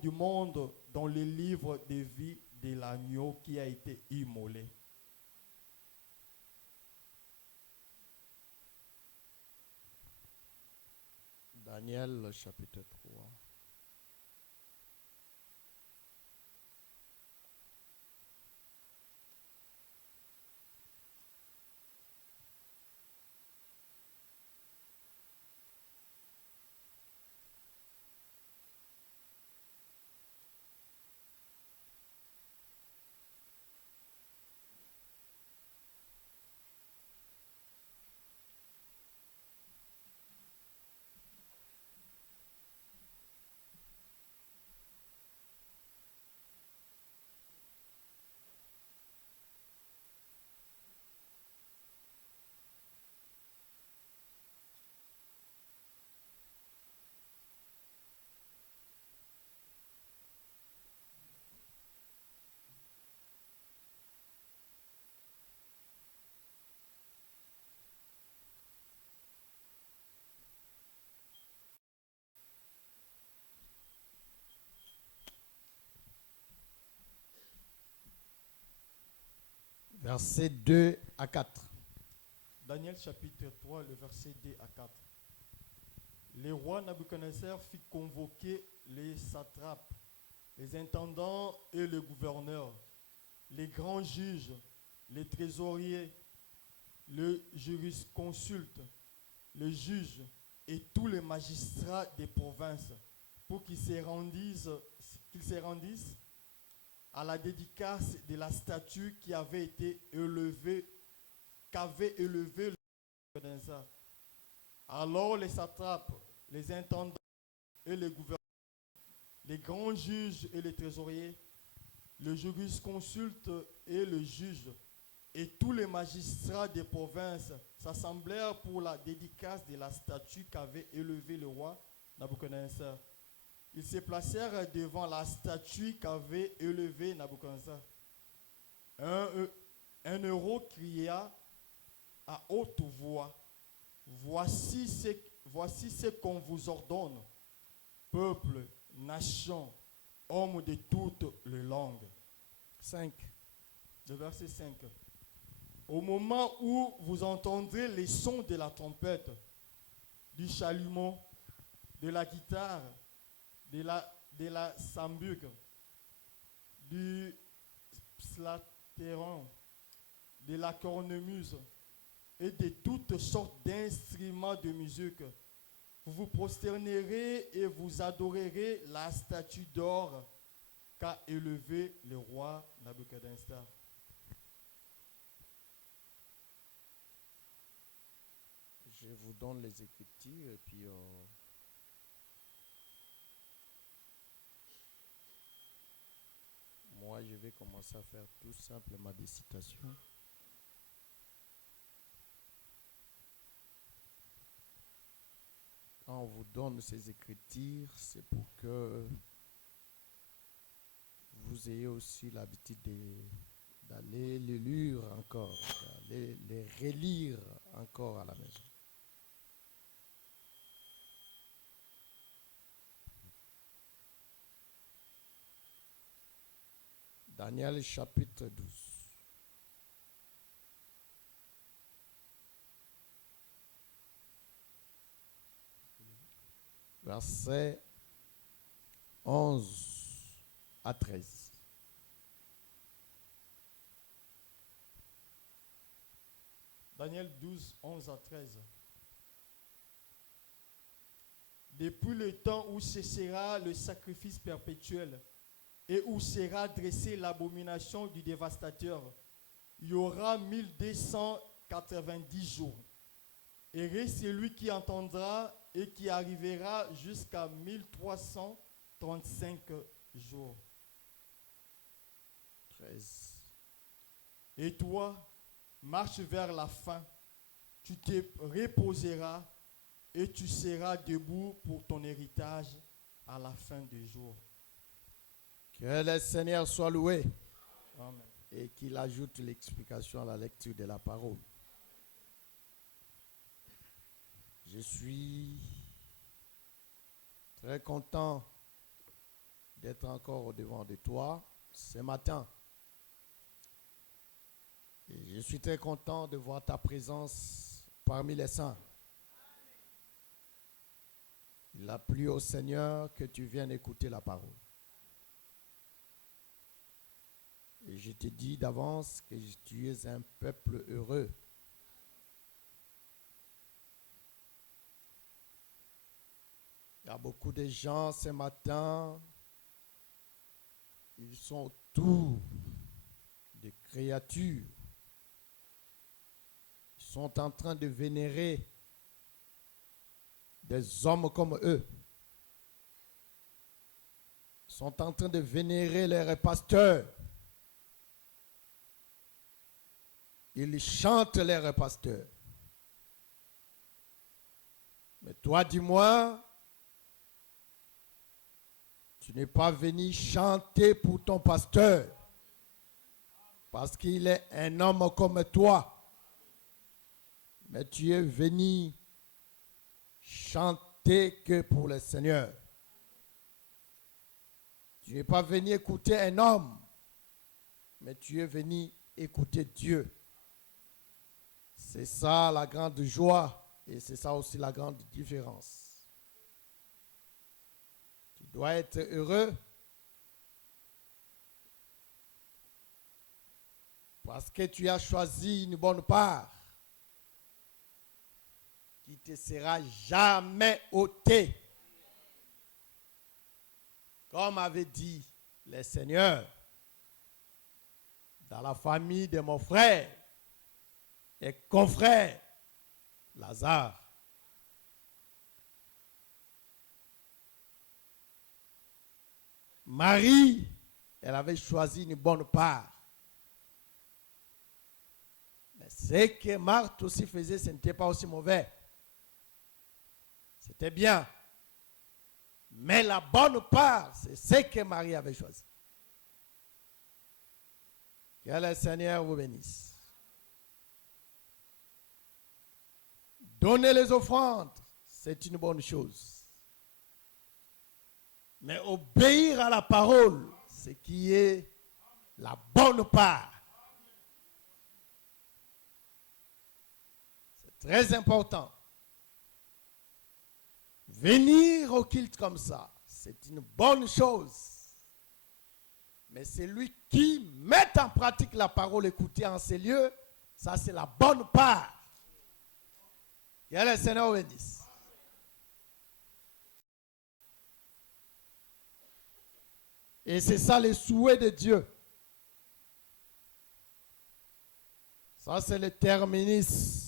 du monde dans le livre de vie de l'agneau qui a été immolé. Daniel chapitre 3. Versets 2 à 4. Daniel chapitre 3, le verset 2 à 4. Le roi Nabuchodonosor fit convoquer les satrapes, les intendants et les gouverneurs, les grands juges, les trésoriers, le jurisconsulte, les juges et tous les magistrats des provinces pour qu'ils se rendissent à la dédicace de la statue qui avait été élevée, qu'avait élevée le Nabuchodonosor. Alors les satrapes, les intendants et les gouverneurs, les grands juges et les trésoriers, le jurisconsulte et le juge, et tous les magistrats des provinces s'assemblèrent pour la dédicace de la statue qu'avait élevée le roi Nabuchodonosor. Ils se placèrent devant la statue qu'avait élevée Nabuchodonosor. Un héros cria à haute voix, voici ce qu'on vous ordonne, peuple, nation, hommes de toutes les langues. 5. Le verset 5. Au moment où vous entendrez les sons de la trompette, du chalumeau, de la guitare, de la sambuc, du psalteron, de la cornemuse et de toutes sortes d'instruments de musique, vous vous prosternerez et vous adorerez la statue d'or qu'a élevée le roi Nabuchodonosor. Je vous donne les Écritures et puis moi je vais commencer à faire tout simplement des citations. Quand on vous donne ces Écritures, c'est pour que vous ayez aussi l'habitude d'aller les lire encore, d'aller les relire encore à la maison. Daniel chapitre 12. Versets 11 à 13. Daniel 12, 11 à 13. Depuis le temps où cessera le sacrifice perpétuel et où sera dressée l'abomination du dévastateur, il y aura 1290 jours. Heureux celui qui entendra et qui arrivera jusqu'à 1335 jours. 13. Et toi, marche vers la fin, tu te reposeras et tu seras debout pour ton héritage à la fin des jours. Que le Seigneur soit loué. Amen. Et qu'il ajoute l'explication à la lecture de la parole. Je suis très content d'être encore au devant de toi ce matin. Et je suis très content de voir ta présence parmi les saints. Il a plu au Seigneur que tu viennes écouter la parole. Et je te dis d'avance que tu es un peuple heureux. Il y a beaucoup de gens ce matin, ils sont autour des créatures. Ils sont en train de vénérer des hommes comme eux. Ils sont en train de vénérer leurs pasteurs. Ils chantent leurs pasteurs. Mais toi, dis-moi, tu n'es pas venu chanter pour ton pasteur parce qu'il est un homme comme toi. Mais tu es venu chanter que pour le Seigneur. Tu n'es pas venu écouter un homme, mais tu es venu écouter Dieu. C'est ça la grande joie et c'est ça aussi la grande différence. Tu dois être heureux parce que tu as choisi une bonne part qui te sera jamais ôtée. Comme avait dit le Seigneur, dans la famille de mon frère et confrère Lazare. Marie, elle avait choisi une bonne part. Mais ce que Marthe aussi faisait, ce n'était pas aussi mauvais. C'était bien. Mais la bonne part, c'est ce que Marie avait choisi. Que le Seigneur vous bénisse. Donner les offrandes, c'est une bonne chose. Mais obéir à la parole, c'est qui est la bonne part. C'est très important. Venir au culte comme ça, c'est une bonne chose. Mais c'est lui qui met en pratique la parole écoutée en ces lieux, ça c'est la bonne part. Que le Seigneur bénisse. Et c'est ça le souhait de Dieu. Ça c'est le terminus.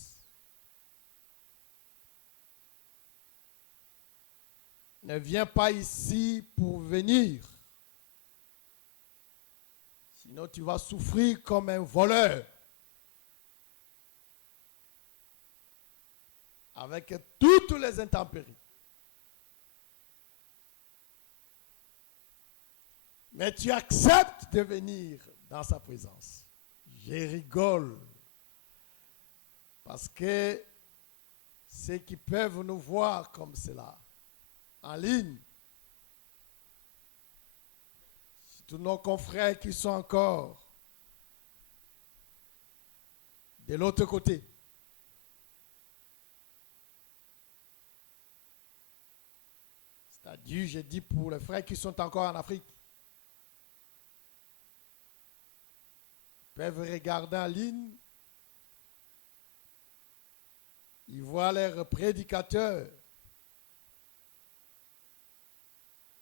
Ne viens pas ici pour venir. Sinon tu vas souffrir comme un voleur. Avec toutes les intempéries. Mais tu acceptes de venir dans sa présence. Je rigole. Parce que ceux qui peuvent nous voir comme cela, en ligne, tous nos confrères qui sont encore de l'autre côté. C'est-à-dire, je dis pour les frères qui sont encore en Afrique. Ils peuvent regarder en ligne. Ils voient leurs prédicateurs.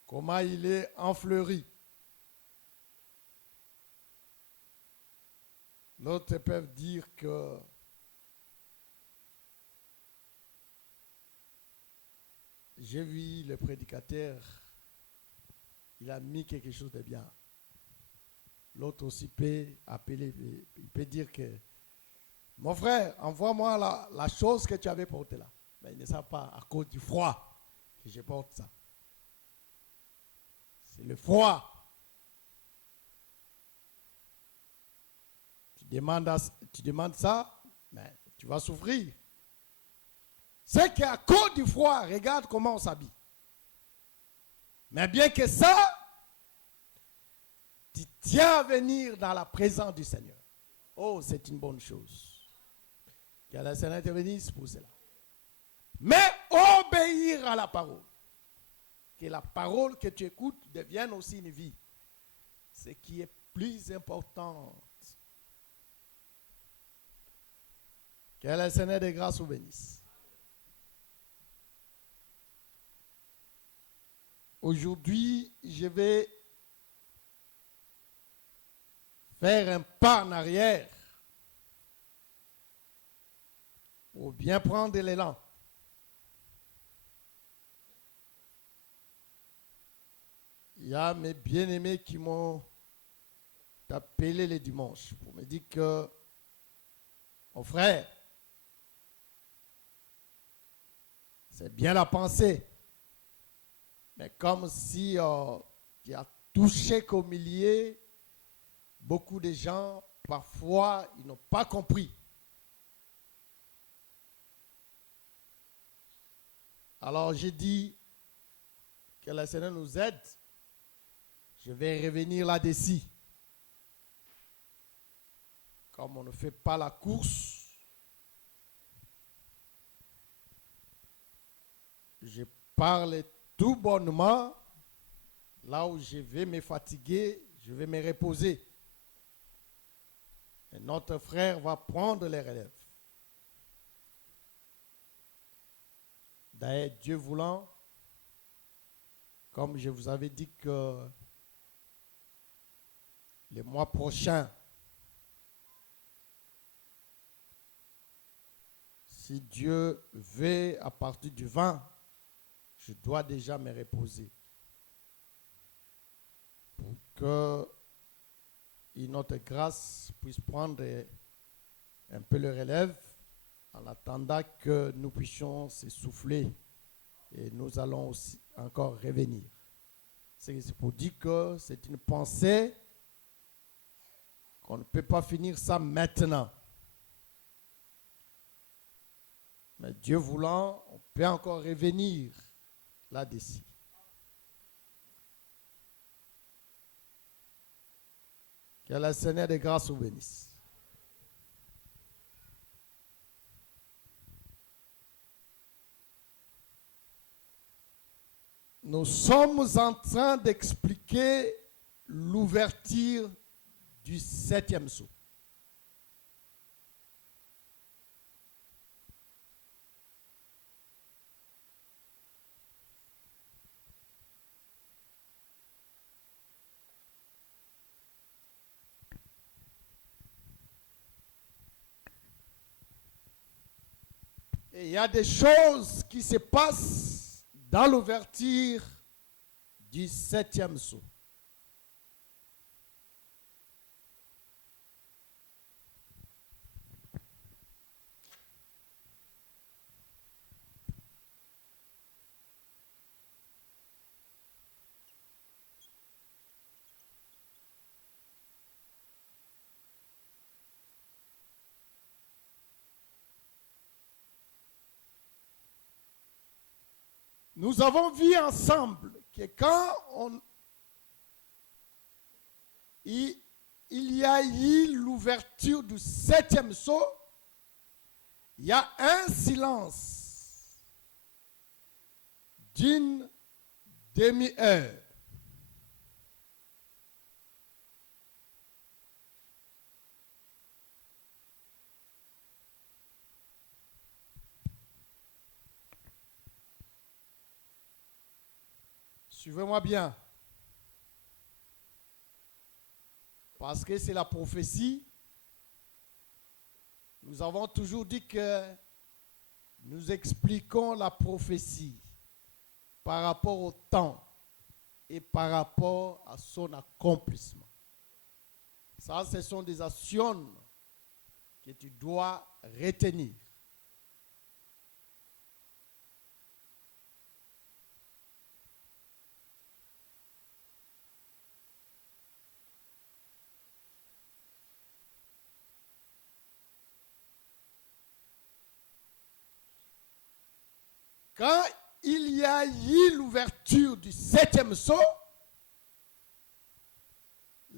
Comment il est enfleuri. L'autre peuvent dire que j'ai vu le prédicateur, il a mis quelque chose de bien. L'autre aussi peut appeler, il peut dire que mon frère, envoie-moi la chose que tu avais portée là. Mais il ne sait pas à cause du froid que je porte ça. C'est le froid. Tu demandes ça, mais tu vas souffrir. C'est qu'à cause du froid, regarde comment on s'habille. Mais bien que ça, tiens à venir dans la présence du Seigneur. Oh, c'est une bonne chose. Que le Seigneur te bénisse pour cela. Mais obéir à la parole. Que la parole que tu écoutes devienne aussi une vie. Ce qui est plus important. Que le Seigneur de grâce vous bénisse. Aujourd'hui, je vais faire un pas en arrière pour bien prendre l'élan. Il y a mes bien-aimés qui m'ont appelé le dimanche pour me dire que, mon frère, c'est bien la pensée, mais comme si tu as touché qu'au milieu, beaucoup de gens, parfois, ils n'ont pas compris. Alors, j'ai dit que le Seigneur nous aide. Je vais revenir là-dessus. Comme on ne fait pas la course, je parle tout bonnement. Là où je vais me fatiguer, je vais me reposer. Et notre frère va prendre les relèves. D'ailleurs, Dieu voulant, comme je vous avais dit que le mois prochain, si Dieu veut, à partir du 20, je dois déjà me reposer. Pour que notre grâce puisse prendre un peu le relève en attendant que nous puissions s'essouffler et nous allons aussi encore revenir. C'est pour dire que c'est une pensée qu'on ne peut pas finir ça maintenant. Mais Dieu voulant, on peut encore revenir là-dessus. Que le Seigneur de grâce vous bénisse. Nous sommes en train d'expliquer l'ouverture du 7e sceau. Et il y a des choses qui se passent dans l'ouverture du 7e sceau. Nous avons vu ensemble que quand il y a eu l'ouverture du 7e sceau, il y a un silence d'une demi-heure. Suivez-moi bien. Parce que c'est la prophétie. Nous avons toujours dit que nous expliquons la prophétie par rapport au temps et par rapport à son accomplissement. Ça, ce sont des actions que tu dois retenir. Quand il y a eu l'ouverture du 7e sceau,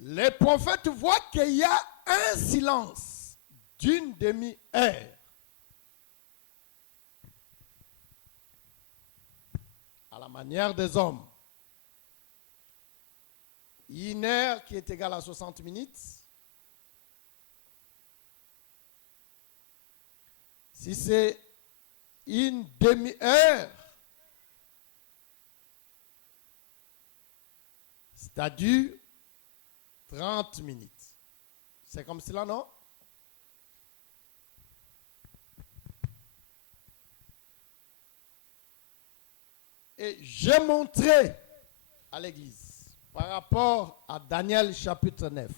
les prophètes voient qu'il y a un silence d'une demi-heure. À la manière des hommes. Une heure qui est égale à 60 minutes. Si c'est une demi-heure, c'est-à-dire 30 minutes. C'est comme cela, non? Et j'ai montré à l'église par rapport à Daniel chapitre 9.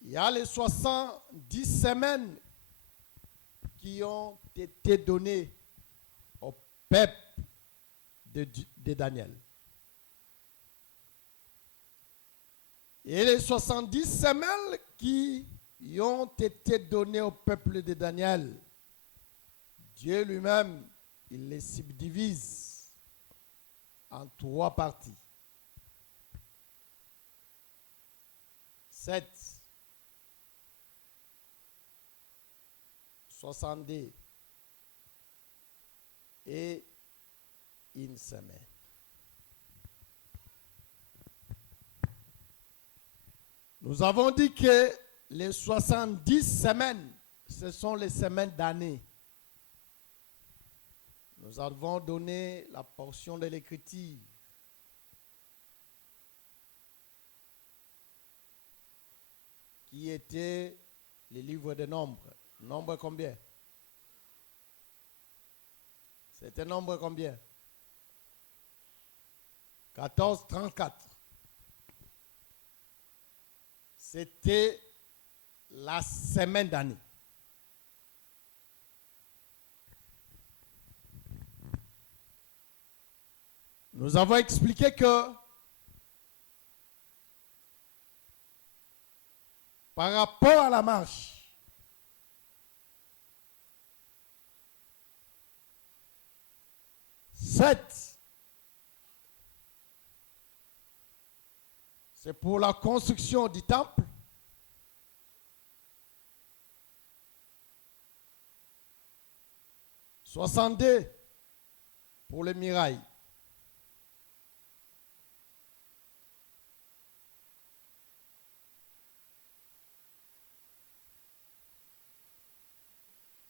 Il y a les 70 semaines qui ont été données au peuple de Daniel. Et les 70 semaines qui ont été données au peuple de Daniel, Dieu lui-même, il les subdivise en 3 parties. 7, 70 et une semaine. Nous avons dit que les 70 semaines, ce sont les semaines d'année. Nous avons donné la portion de l'Écriture qui était le livre des nombres. Nombre combien? C'était nombre combien? 1434. C'était la semaine d'année. Nous avons expliqué que par rapport à la marche, sept, c'est pour la construction du temple. 62 pour les murailles.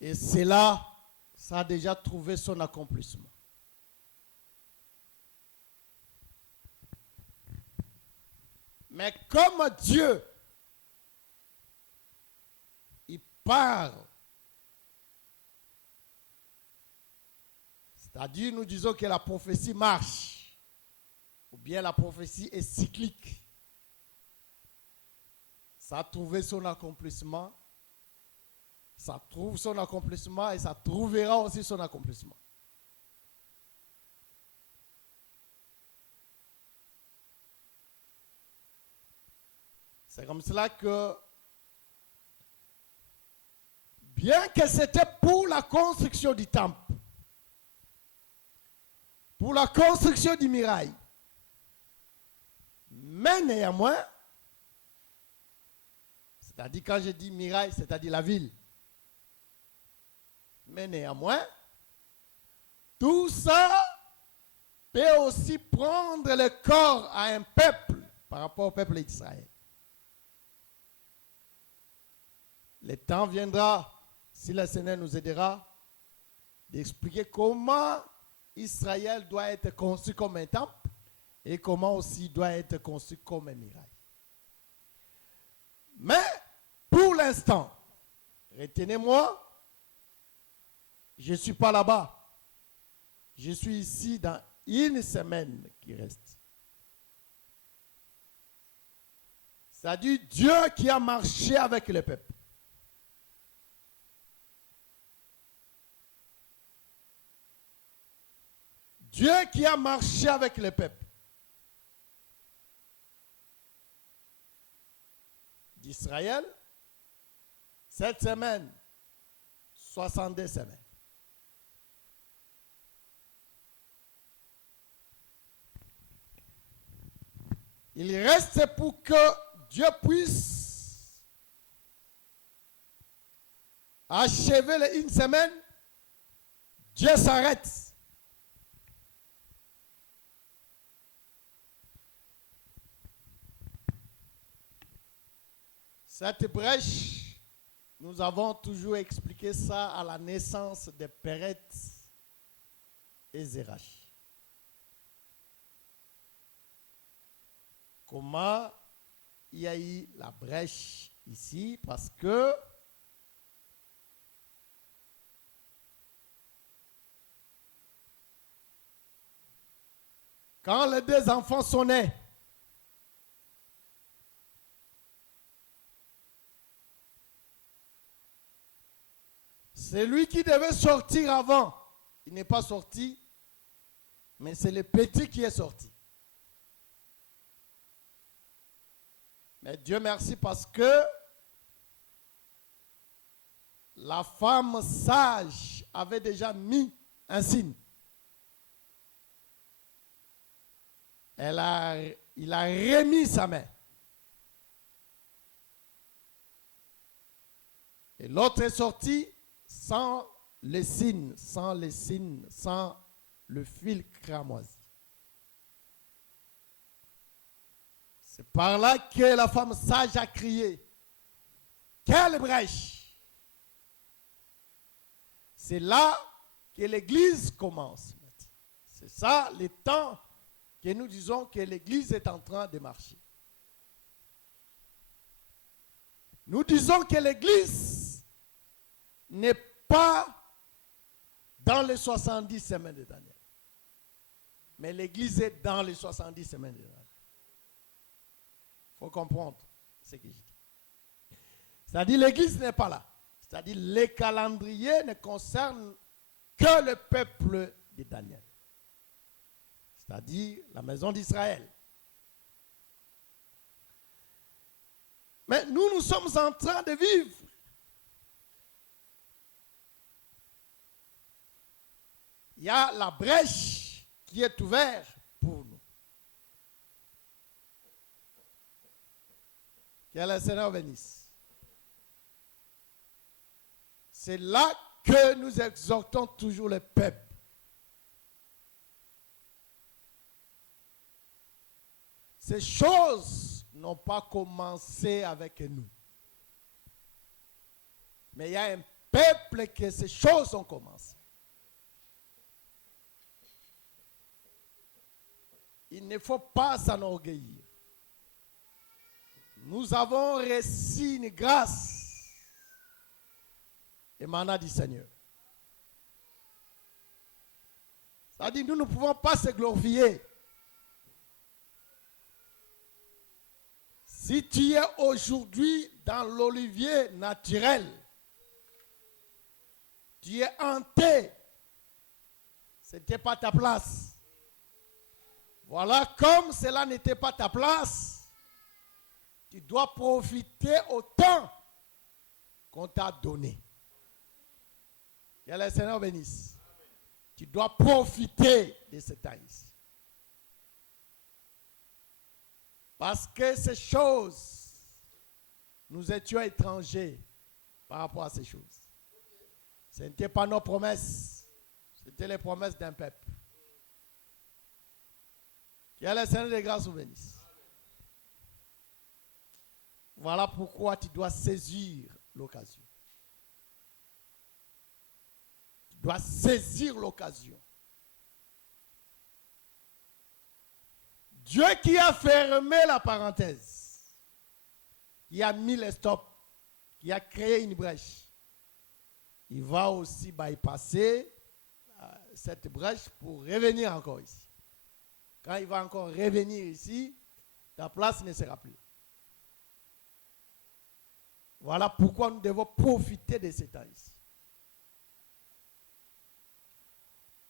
Et cela, ça a déjà trouvé son accomplissement. Mais comme Dieu, il parle, c'est-à-dire nous disons que la prophétie marche, ou bien la prophétie est cyclique. Ça a trouvé son accomplissement. Ça trouve son accomplissement et ça trouvera aussi son accomplissement. C'est comme cela que, bien que c'était pour la construction du temple, pour la construction du muraille, mais néanmoins, c'est-à-dire quand je dis muraille, c'est-à-dire la ville, mais néanmoins, tout ça peut aussi prendre le corps à un peuple par rapport au peuple d'Israël. Le temps viendra, si le Seigneur nous aidera, d'expliquer comment Israël doit être conçu comme un temple et comment aussi doit être conçu comme un muraille. Mais pour l'instant, retenez-moi, je ne suis pas là-bas. Je suis ici dans une semaine qui reste. C'est-à-dire Dieu qui a marché avec le peuple. Dieu qui a marché avec le peuple d'Israël, cette semaine, 62 semaines. Il reste pour que Dieu puisse achever une semaine. Dieu s'arrête. Cette brèche, nous avons toujours expliqué ça à la naissance de Péret et Zérach. Comment il y a eu la brèche ici? Parce que quand les deux enfants sont nés, c'est lui qui devait sortir avant. Il n'est pas sorti, mais c'est le petit qui est sorti. Mais Dieu merci parce que la femme sage avait déjà mis un signe. Il a remis sa main. Et l'autre est sorti sans le signe, sans le fil cramoisi. C'est par là que la femme sage a crié. Quelle brèche! C'est là que l'Église commence. C'est ça le temps que nous disons que l'Église est en train de marcher. Nous disons que l'Église n'est pas dans les 70 semaines de Daniel. Mais l'Église est dans les 70 semaines de Daniel. Il faut comprendre ce que je dis. C'est-à-dire l'Église n'est pas là. C'est-à-dire les calendriers ne concernent que le peuple de Daniel. C'est-à-dire la maison d'Israël. Mais nous sommes en train de vivre il y a la brèche qui est ouverte pour nous. Que le Seigneur bénisse. C'est là que nous exhortons toujours le peuple. Ces choses n'ont pas commencé avec nous. Mais il y a un peuple que ces choses ont commencé. Il ne faut pas s'enorgueillir. Nous avons reçu une grâce émanant du Seigneur. C'est-à-dire nous ne pouvons pas se glorifier. Si tu es aujourd'hui dans l'olivier naturel, tu es hanté, ce n'était pas ta place. Voilà, comme cela n'était pas ta place, tu dois profiter autant qu'on t'a donné. Que le Seigneur bénisse. Tu dois profiter de ce temps ici. Parce que ces choses, nous étions étrangers par rapport à ces choses. Ce n'était pas nos promesses, c'était les promesses d'un peuple. Que le Seigneur de grâce vous bénisse. Voilà pourquoi tu dois saisir l'occasion. Tu dois saisir l'occasion. Dieu qui a fermé la parenthèse, qui a mis le stop, qui a créé une brèche, il va aussi bypasser cette brèche pour revenir encore ici. Quand il va encore revenir ici, ta place ne sera plus. Voilà pourquoi nous devons profiter de ce temps ici.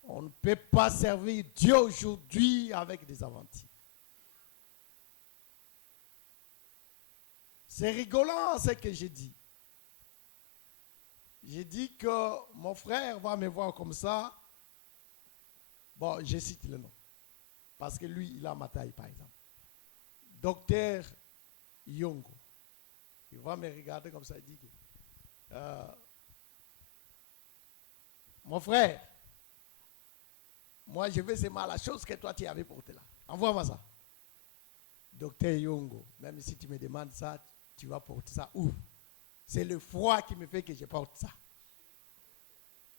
On ne peut pas servir Dieu aujourd'hui avec des aventures. C'est rigolant ce que j'ai dit. J'ai dit que mon frère va me voir comme ça. Bon, je cite le nom. Parce que lui, il a ma taille, par exemple. Docteur Yongo. Il va me regarder comme ça, il dit mon frère, moi je veux seulement la chose que toi tu avais portée là. Envoie-moi ça. Docteur Yongo, même si tu me demandes ça, tu vas porter ça où? C'est le froid qui me fait que je porte ça.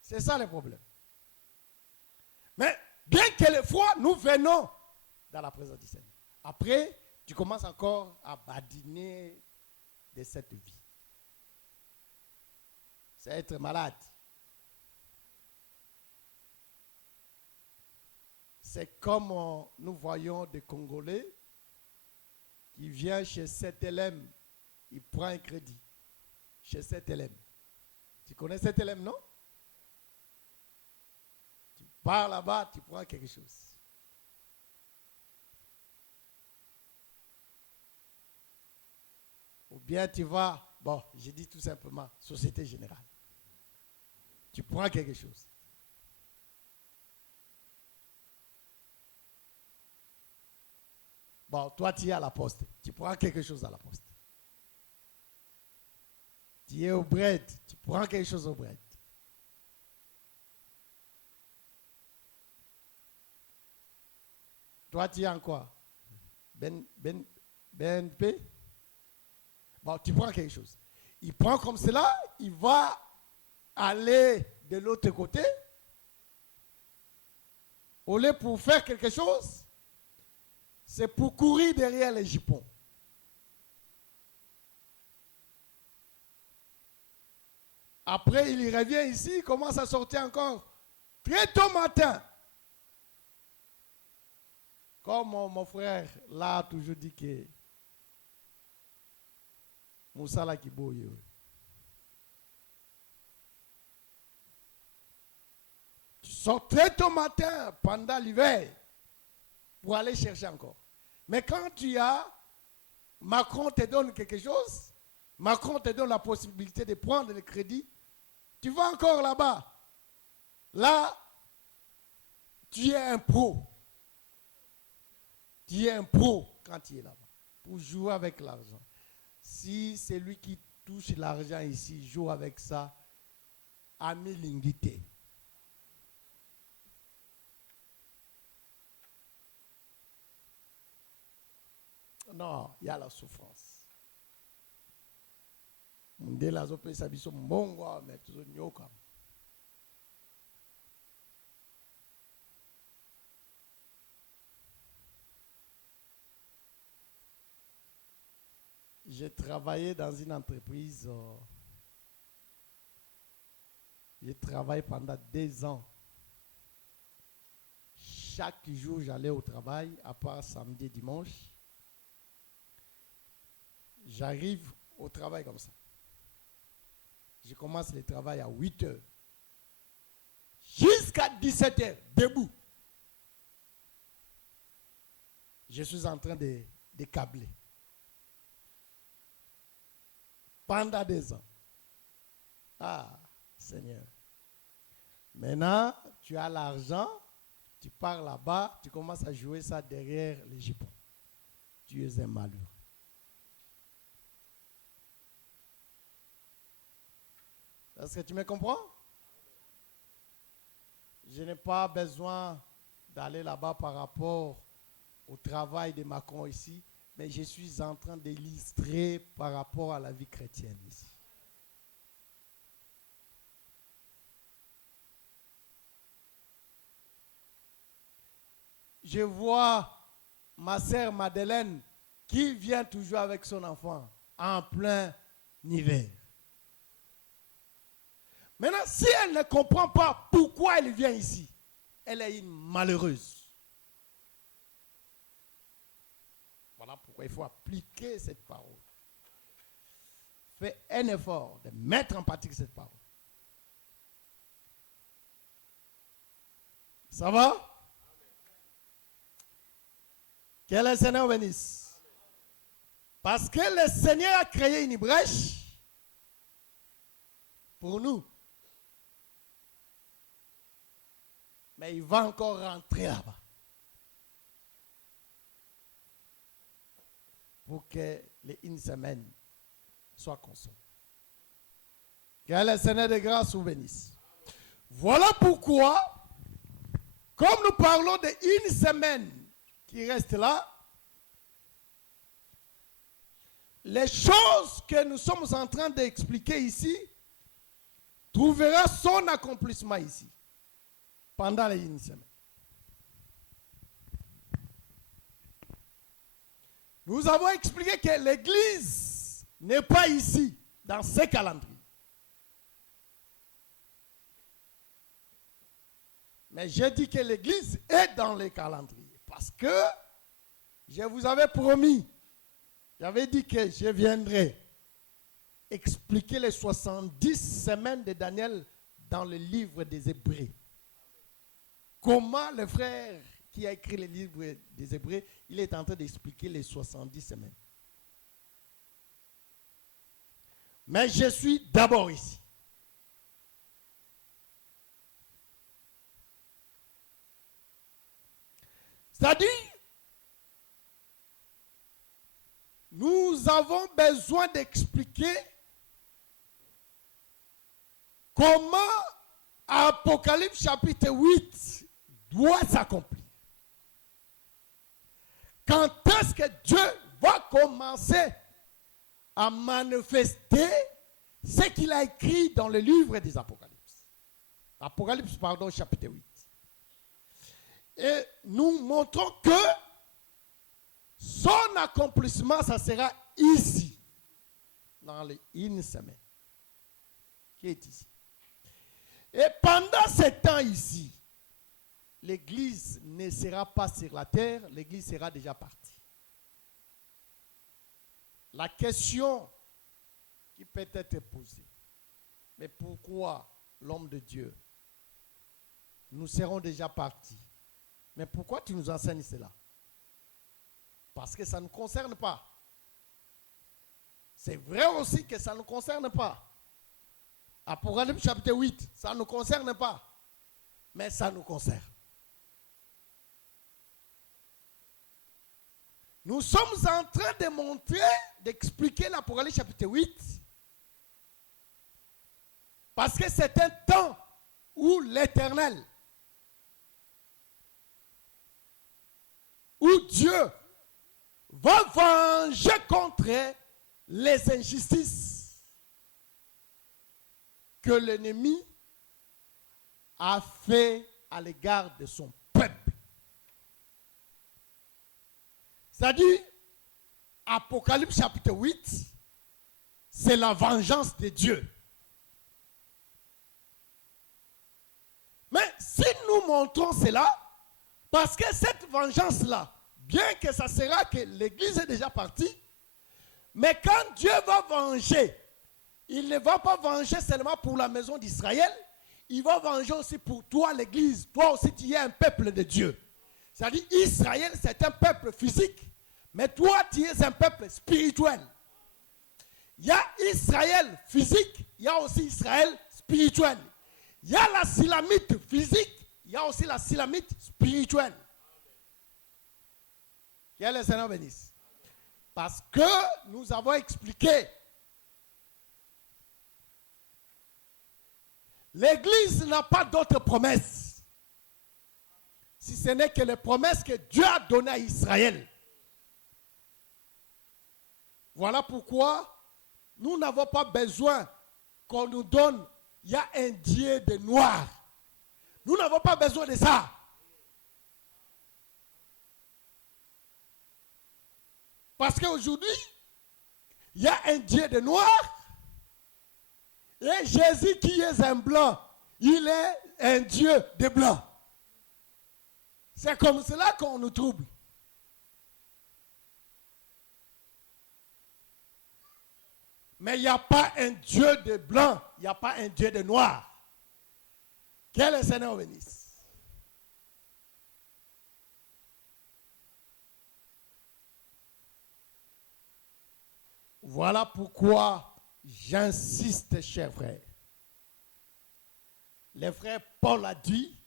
C'est ça le problème. Mais bien que le froid, nous venons dans la présence du Seigneur. Après, tu commences encore à badiner de cette vie. C'est être malade. C'est comme nous voyons des Congolais qui viennent chez 7LM, il prend un crédit chez 7LM. Tu connais 7LM, non? Tu pars là-bas, tu prends quelque chose. Ou bien tu vas, bon, j'ai dit tout simplement, Société Générale. Tu prends quelque chose. Bon, toi tu es à la poste, tu prends quelque chose à la poste. Tu es au bread, tu prends quelque chose au bread. Toi tu es en quoi? BNP? Bon, tu prends quelque chose. Il prend comme cela, il va aller de l'autre côté. Au lieu pour faire quelque chose, c'est pour courir derrière les jupons. Après, il revient ici, il commence à sortir encore très tôt matin. Comme mon frère là a toujours dit que Moussa la Kiboye. Tu sors très tôt matin pendant l'hiver pour aller chercher encore. Mais quand tu as, Macron te donne quelque chose, Macron te donne la possibilité de prendre le crédit, tu vas encore là-bas. Là, tu es un pro. Tu es un pro quand tu es là-bas. Pour jouer avec l'argent. Si c'est lui qui touche l'argent ici, joue avec ça, ami l'ingité. Non, il y a la souffrance. J'ai travaillé dans une entreprise. J'ai travaillé pendant 2 ans. Chaque jour, j'allais au travail, à part samedi et dimanche. J'arrive au travail comme ça. Je commence le travail à 8 heures. Jusqu'à 17 heures, debout. Je suis en train de câbler. Pendant 2 ans. Ah, Seigneur. Maintenant, tu as l'argent, tu pars là-bas, tu commences à jouer ça derrière les jupons. Tu es un malheureux. Est-ce que tu me comprends? Je n'ai pas besoin d'aller là-bas par rapport au travail de Macron ici, mais je suis en train d'illustrer par rapport à la vie chrétienne ici. Je vois ma sœur Madeleine qui vient toujours avec son enfant en plein hiver. Maintenant, si elle ne comprend pas pourquoi elle vient ici, elle est une malheureuse. Voilà pourquoi il faut appliquer cette parole. Fais un effort de mettre en pratique cette parole. Ça va? Que le Seigneur bénisse. Parce que le Seigneur a créé une brèche pour nous. Mais il va encore rentrer là-bas. pour que les une semaine soient consommées. Que le Seigneur de grâce vous bénisse. Voilà pourquoi, comme nous parlons de une semaine qui reste là, les choses que nous sommes en train d'expliquer ici trouvera son accomplissement ici, pendant les une semaine. Nous avons expliqué que l'Église n'est pas ici, dans ces calendriers. Mais j'ai dit que l'Église est dans les calendriers, parce que je vous avais promis, j'avais dit que je viendrai expliquer les 70 semaines de Daniel dans le livre des Hébreux. Comment le frère qui a écrit le livre des Hébreux, il est en train d'expliquer les 70 semaines. Mais je suis d'abord ici. C'est-à-dire, nous avons besoin d'expliquer comment Apocalypse chapitre 8 doit s'accomplir. Quand est-ce que Dieu va commencer à manifester ce qu'il a écrit dans le livre des Apocalypses. Apocalypse, pardon, chapitre 8. Et nous montrons que son accomplissement, ça sera ici, dans les une semaine, qui est ici. Et pendant ce temps ici, l'Église ne sera pas sur la terre, l'Église sera déjà partie. La question qui peut être posée, mais pourquoi l'homme de Dieu, nous serons déjà partis? Mais pourquoi tu nous enseignes cela? Parce que ça ne nous concerne pas. C'est vrai aussi que ça ne nous concerne pas. Apocalypse chapitre 8, ça ne nous concerne pas. Mais ça nous concerne. Nous sommes en train de montrer, d'expliquer l'Apocalypse chapitre 8. Parce que c'est un temps où l'Éternel, où Dieu va venger contre les injustices que l'ennemi a fait à l'égard de son peuple. C'est-à-dire, Apocalypse chapitre 8, c'est la vengeance de Dieu. Mais si nous montrons cela, parce que cette vengeance-là, bien que ça sera que l'Église est déjà partie, mais quand Dieu va venger, il ne va pas venger seulement pour la maison d'Israël, il va venger aussi pour toi, l'Église. Toi aussi, tu es un peuple de Dieu. C'est-à-dire, Israël, c'est un peuple physique, mais toi, tu es un peuple spirituel. Il y a Israël physique, il y a aussi Israël spirituel. Il y a la Silamite physique, il y a aussi la Silamite spirituelle. Que le Seigneur bénisse. Parce que nous avons expliqué, l'Église n'a pas d'autres promesses, si ce n'est que les promesses que Dieu a données à Israël. Voilà pourquoi nous n'avons pas besoin qu'on nous donne, il y a un Dieu de noir. Nous n'avons pas besoin de ça. Parce qu'aujourd'hui, il y a un Dieu de noir et Jésus qui est un blanc, il est un Dieu de blanc. C'est comme cela qu'on nous trouble. Mais il n'y a pas un Dieu de blanc, il n'y a pas un Dieu de noir. Que le Seigneur bénisse. Voilà pourquoi j'insiste, chers frères. Le frère Paul a dit,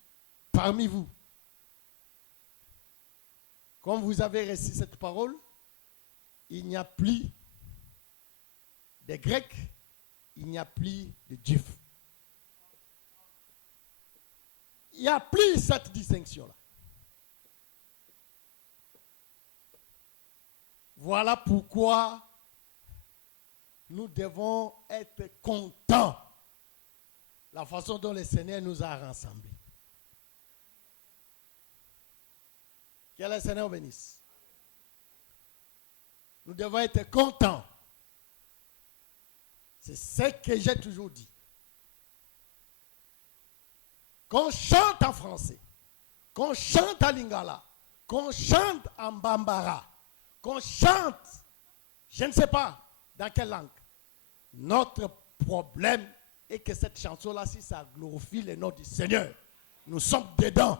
parmi vous, comme vous avez reçu cette parole, il n'y a plus de Grecs, il n'y a plus de Juifs. Il n'y a plus cette distinction-là. Voilà pourquoi nous devons être contents la façon dont le Seigneur nous a rassemblés. Que le Seigneur bénisse. Nous devons être contents. C'est ce que j'ai toujours dit. Qu'on chante en français, qu'on chante en lingala, qu'on chante en bambara, qu'on chante, je ne sais pas dans quelle langue. Notre problème est que cette chanson-là, si ça glorifie le nom du Seigneur, nous sommes dedans.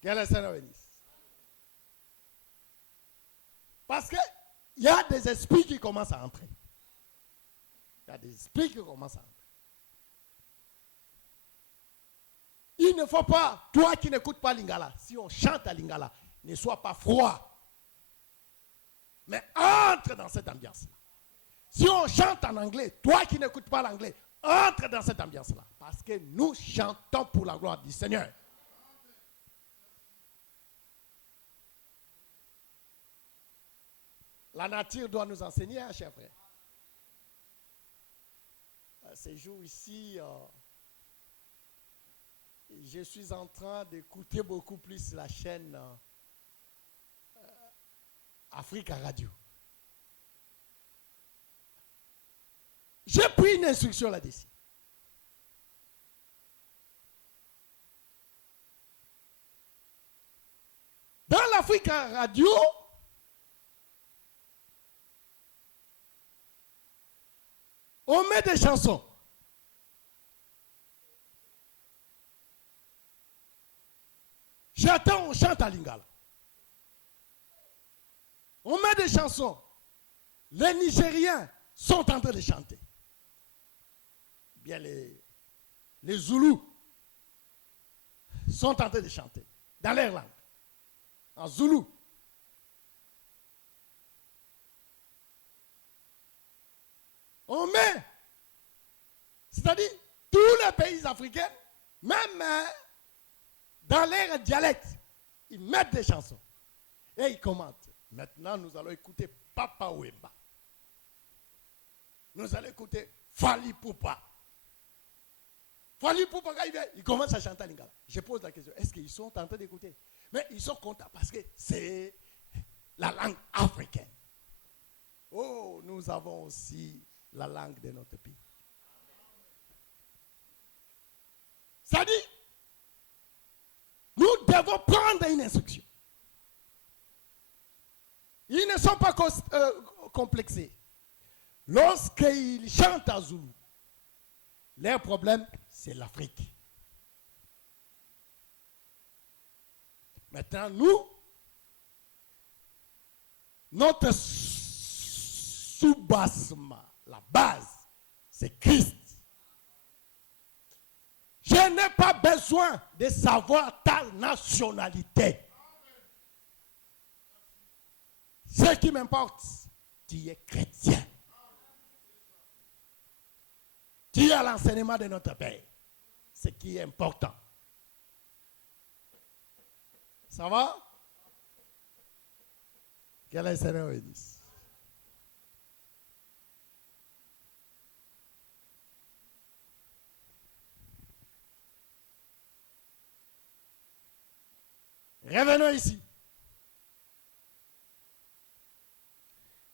Que le Seigneur bénisse. Parce qu'il y a des esprits qui commencent à entrer. Il y a des esprits qui commencent à entrer. Il ne faut pas, toi qui n'écoutes pas Lingala, si on chante à Lingala, ne sois pas froid. Mais entre dans cette ambiance-là. Si on chante en anglais, toi qui n'écoutes pas l'anglais, entre dans cette ambiance-là. Parce que nous chantons pour la gloire du Seigneur. La nature doit nous enseigner, hein, chers frères. Ces jours ici, je suis en train d'écouter beaucoup plus la chaîne Africa Radio. J'ai pris une instruction là-dessus. Dans l'Africa Radio, on met des chansons. J'attends, on chante à Lingala. On met des chansons. Les Nigériens sont en train de chanter. Bien, les Zoulous sont en train de chanter dans leur langue, en Zoulou. On met, c'est-à-dire tous les pays africains, même dans leur dialecte, ils mettent des chansons et ils commentent. Maintenant, nous allons écouter Papa Wemba. Nous allons écouter Fali Poupa. Fali Poupa, quand il commence à chanter à Lingala. Je pose la question, est-ce qu'ils sont en train d'écouter? Mais ils sont contents parce que c'est la langue africaine. Oh, nous avons aussi la langue de notre pays. Ça dit, nous devons prendre une instruction. Ils ne sont pas complexés. Lorsqu'ils chantent à Zoulou, leur problème, c'est l'Afrique. Maintenant, nous, notre soubassement, la base, c'est Christ. Je n'ai pas besoin de savoir ta nationalité. Ce qui m'importe, tu es chrétien. Tu as l'enseignement de notre Père. Ce qui est important. Ça va? Que le Seigneur bénisse. Revenons ici.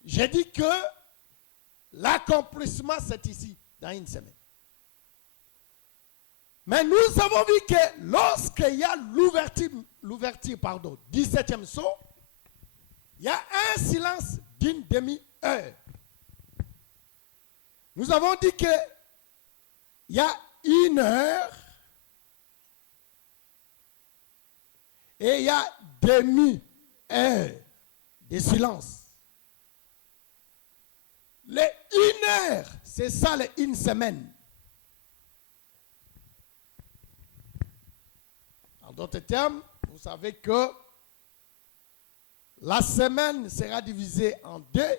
J'ai dit que l'accomplissement, c'est ici, dans une semaine. Mais nous avons vu que lorsqu'il y a l'ouverture, 17e saut, il y a un silence d'une demi-heure. Nous avons dit qu'il y a 1 heure et il y a demi-heure de silence. Les 1 heure, c'est ça les 1 semaine. En d'autres termes, vous savez que La semaine sera divisée en deux.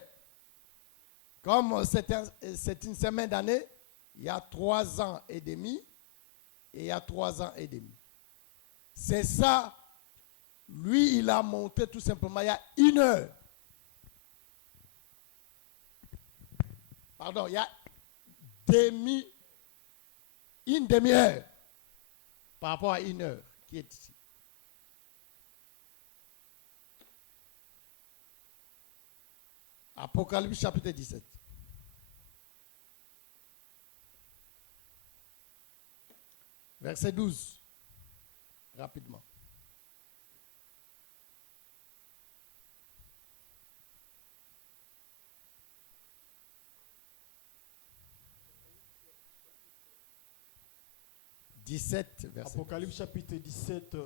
Comme c'est une semaine d'année, il y a 3 ans et demi et il y a 3 ans et demi. C'est ça. Lui, il a monté tout simplement il y a 1 heure. Pardon, il y a une demi-heure par rapport à 1 heure qui est ici. Apocalypse chapitre 17. Verset 12. Rapidement. Apocalypse chapitre 17,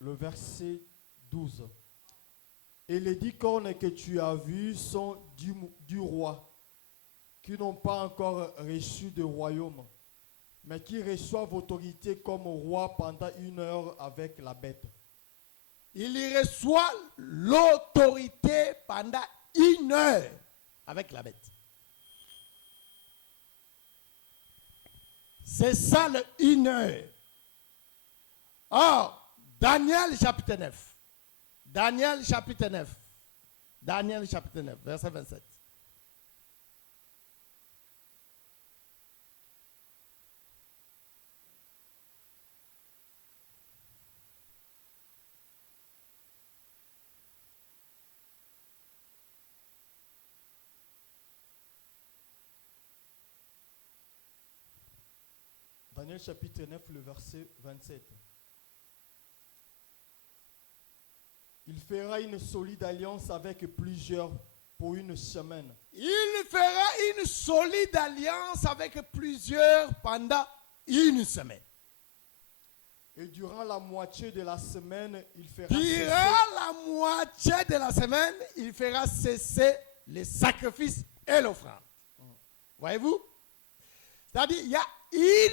le verset 12. Et les 10 cornes que tu as vues sont du roi, qui n'ont pas encore reçu de royaume, mais qui reçoivent autorité comme roi pendant 1 heure avec la bête. Il y reçoit l'autorité pendant 1 heure avec la bête. C'est ça le 1 heure. Or, Daniel chapitre 9. Daniel chapitre 9. Daniel chapitre 9, verset 27. Daniel chapitre 9, le verset 27. Il fera une solide alliance avec plusieurs pour 1 semaine. Il fera une solide alliance avec plusieurs pendant 1 semaine. Et durant la moitié de la semaine, il fera cesser les sacrifices et l'offrande. Voyez-vous? C'est-à-dire, il y a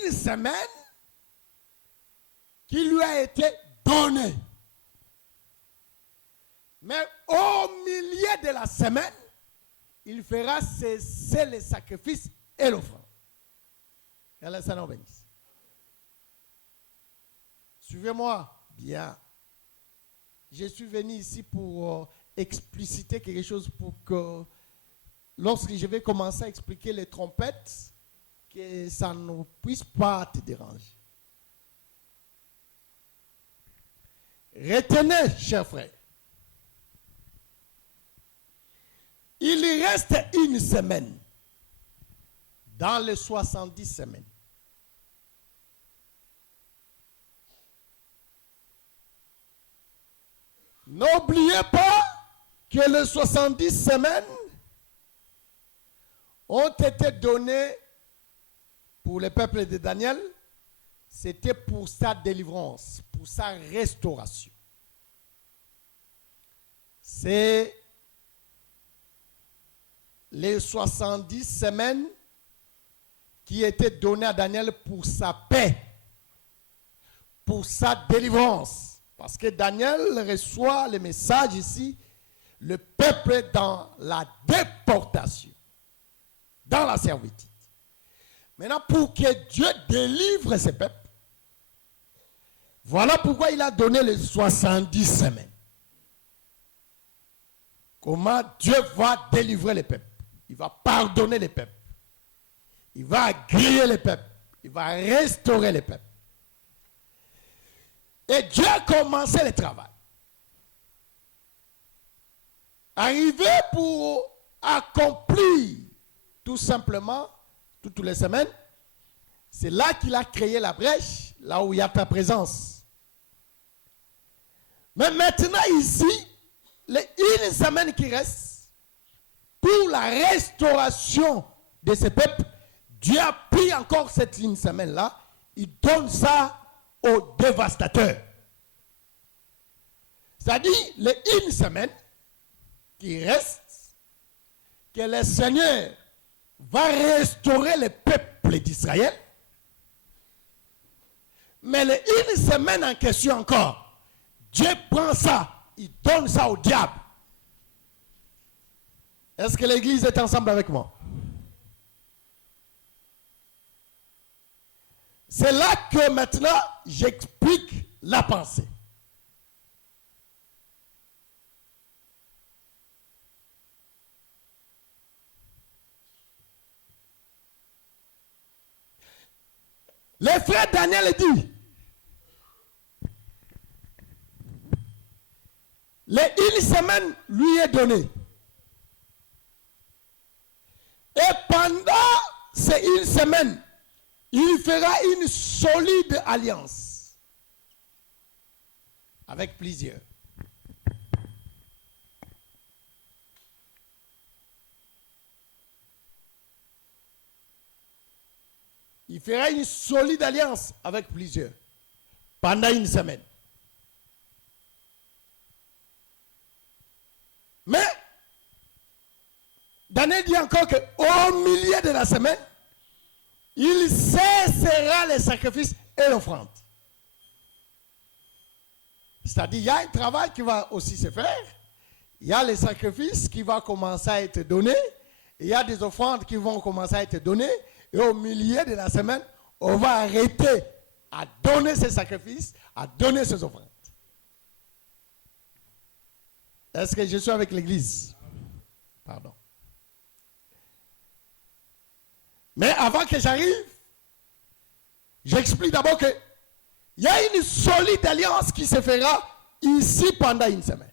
1 semaine qui lui a été donnée. Mais au milieu de la semaine, il fera cesser les sacrifices et l'offrande. Que le Seigneur bénisse. Suivez-moi bien. Je suis venu ici pour expliciter quelque chose pour que lorsque je vais commencer à expliquer les trompettes, que ça ne puisse pas te déranger. Retenez, chers frères. Il reste 1 semaine dans les 70 semaines. N'oubliez pas que les 70 semaines ont été données pour le peuple de Daniel. C'était pour sa délivrance, pour sa restauration. C'est les 70 semaines qui étaient données à Daniel pour sa paix, pour sa délivrance. Parce que Daniel reçoit le message ici, le peuple est dans la déportation, dans la servitude. Maintenant, pour que Dieu délivre ses peuples, voilà pourquoi il a donné les 70 semaines. Comment Dieu va délivrer les peuples? Il va pardonner les peuples. Il va agréer les peuples. Il va restaurer les peuples. Et Dieu a commencé le travail. Arrivé pour accomplir tout simplement, toutes les semaines, c'est là qu'il a créé la brèche, là où il y a ta présence. Mais maintenant ici, les 1 semaine qui reste, pour la restauration de ce peuple, Dieu a pris encore cette 1 semaine-là, il donne ça aux dévastateurs. C'est-à-dire, les 1 semaine qui reste, que le Seigneur va restaurer le peuple d'Israël. Mais les 1 semaine en question encore, Dieu prend ça, il donne ça au diable. Est-ce que l'église est ensemble avec moi? C'est là que maintenant j'explique la pensée. Le frère Daniel dit, une semaine lui est donnée. Et pendant ces une semaine, il fera une solide alliance avec plusieurs. Il fera une solide alliance avec plusieurs pendant une semaine. Mais Daniel dit encore qu'au milieu de la semaine, il cessera les sacrifices et l'offrande. C'est-à-dire, il y a un travail qui va aussi se faire. Il y a les sacrifices qui vont commencer à être donnés. Il y a des offrandes qui vont commencer à être données. Et au milieu de la semaine, on va arrêter à donner ces sacrifices, à donner ces offrandes. Est-ce que je suis avec l'église? Pardon. Mais avant que j'arrive, j'explique d'abord qu'il y a une solide alliance qui se fera ici pendant une semaine.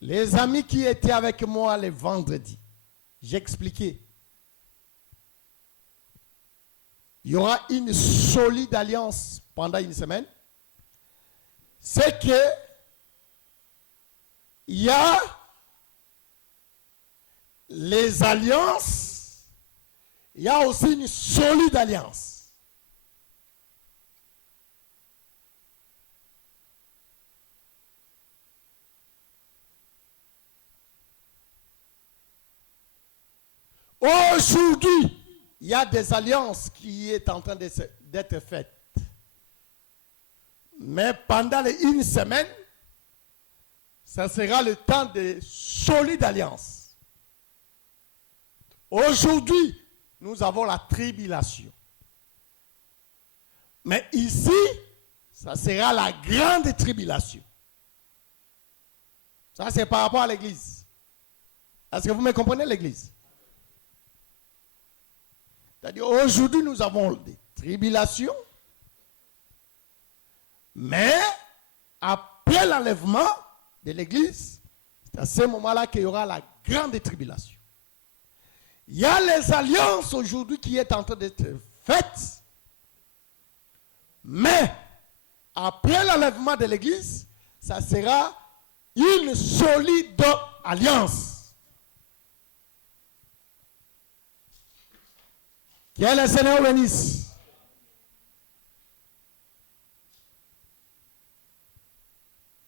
Les amis qui étaient avec moi le vendredi, j'expliquais. Il y aura une solide alliance pendant une semaine. C'est que il y a les alliances, il y a aussi une solide alliance. Aujourd'hui, il y a des alliances qui sont en train d'être faites. Mais pendant une semaine, ça sera le temps de solide alliance. Aujourd'hui, nous avons la tribulation. Mais ici, ça sera la grande tribulation. Ça, c'est par rapport à l'église. Est-ce que vous me comprenez, l'église? C'est-à-dire, aujourd'hui, nous avons des tribulations. Mais, après l'enlèvement de l'église, c'est à ce moment-là qu'il y aura la grande tribulation. Il y a les alliances aujourd'hui qui sont en train d'être faites. Mais, après l'enlèvement de l'église, ça sera une solide alliance. Que le Seigneur bénisse.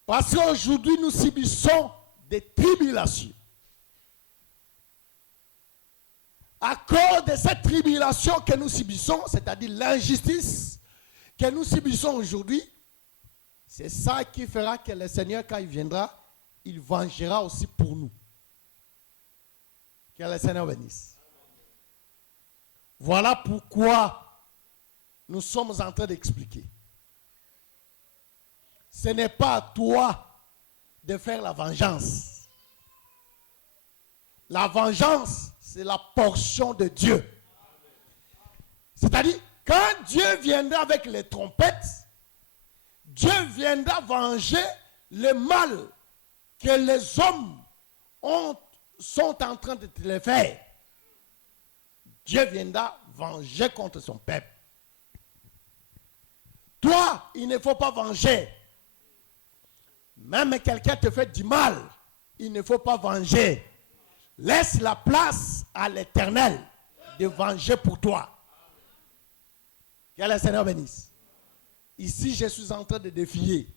Parce qu'aujourd'hui, nous subissons des tribulations. À cause de cette tribulation que nous subissons, c'est-à-dire l'injustice que nous subissons aujourd'hui, c'est ça qui fera que le Seigneur, quand il viendra, il vengera aussi pour nous. Que le Seigneur bénisse. Voilà pourquoi nous sommes en train d'expliquer. Ce n'est pas à toi de faire la vengeance. La vengeance, c'est la portion de Dieu. C'est-à-dire, quand Dieu viendra avec les trompettes, Dieu viendra venger le mal que les hommes sont en train de le faire. Dieu viendra venger contre son peuple. Toi, il ne faut pas venger. Même quelqu'un te fait du mal, il ne faut pas venger. Laisse la place à l'Éternel de venger pour toi. Que le Seigneur bénisse. Ici, je suis en train de défier.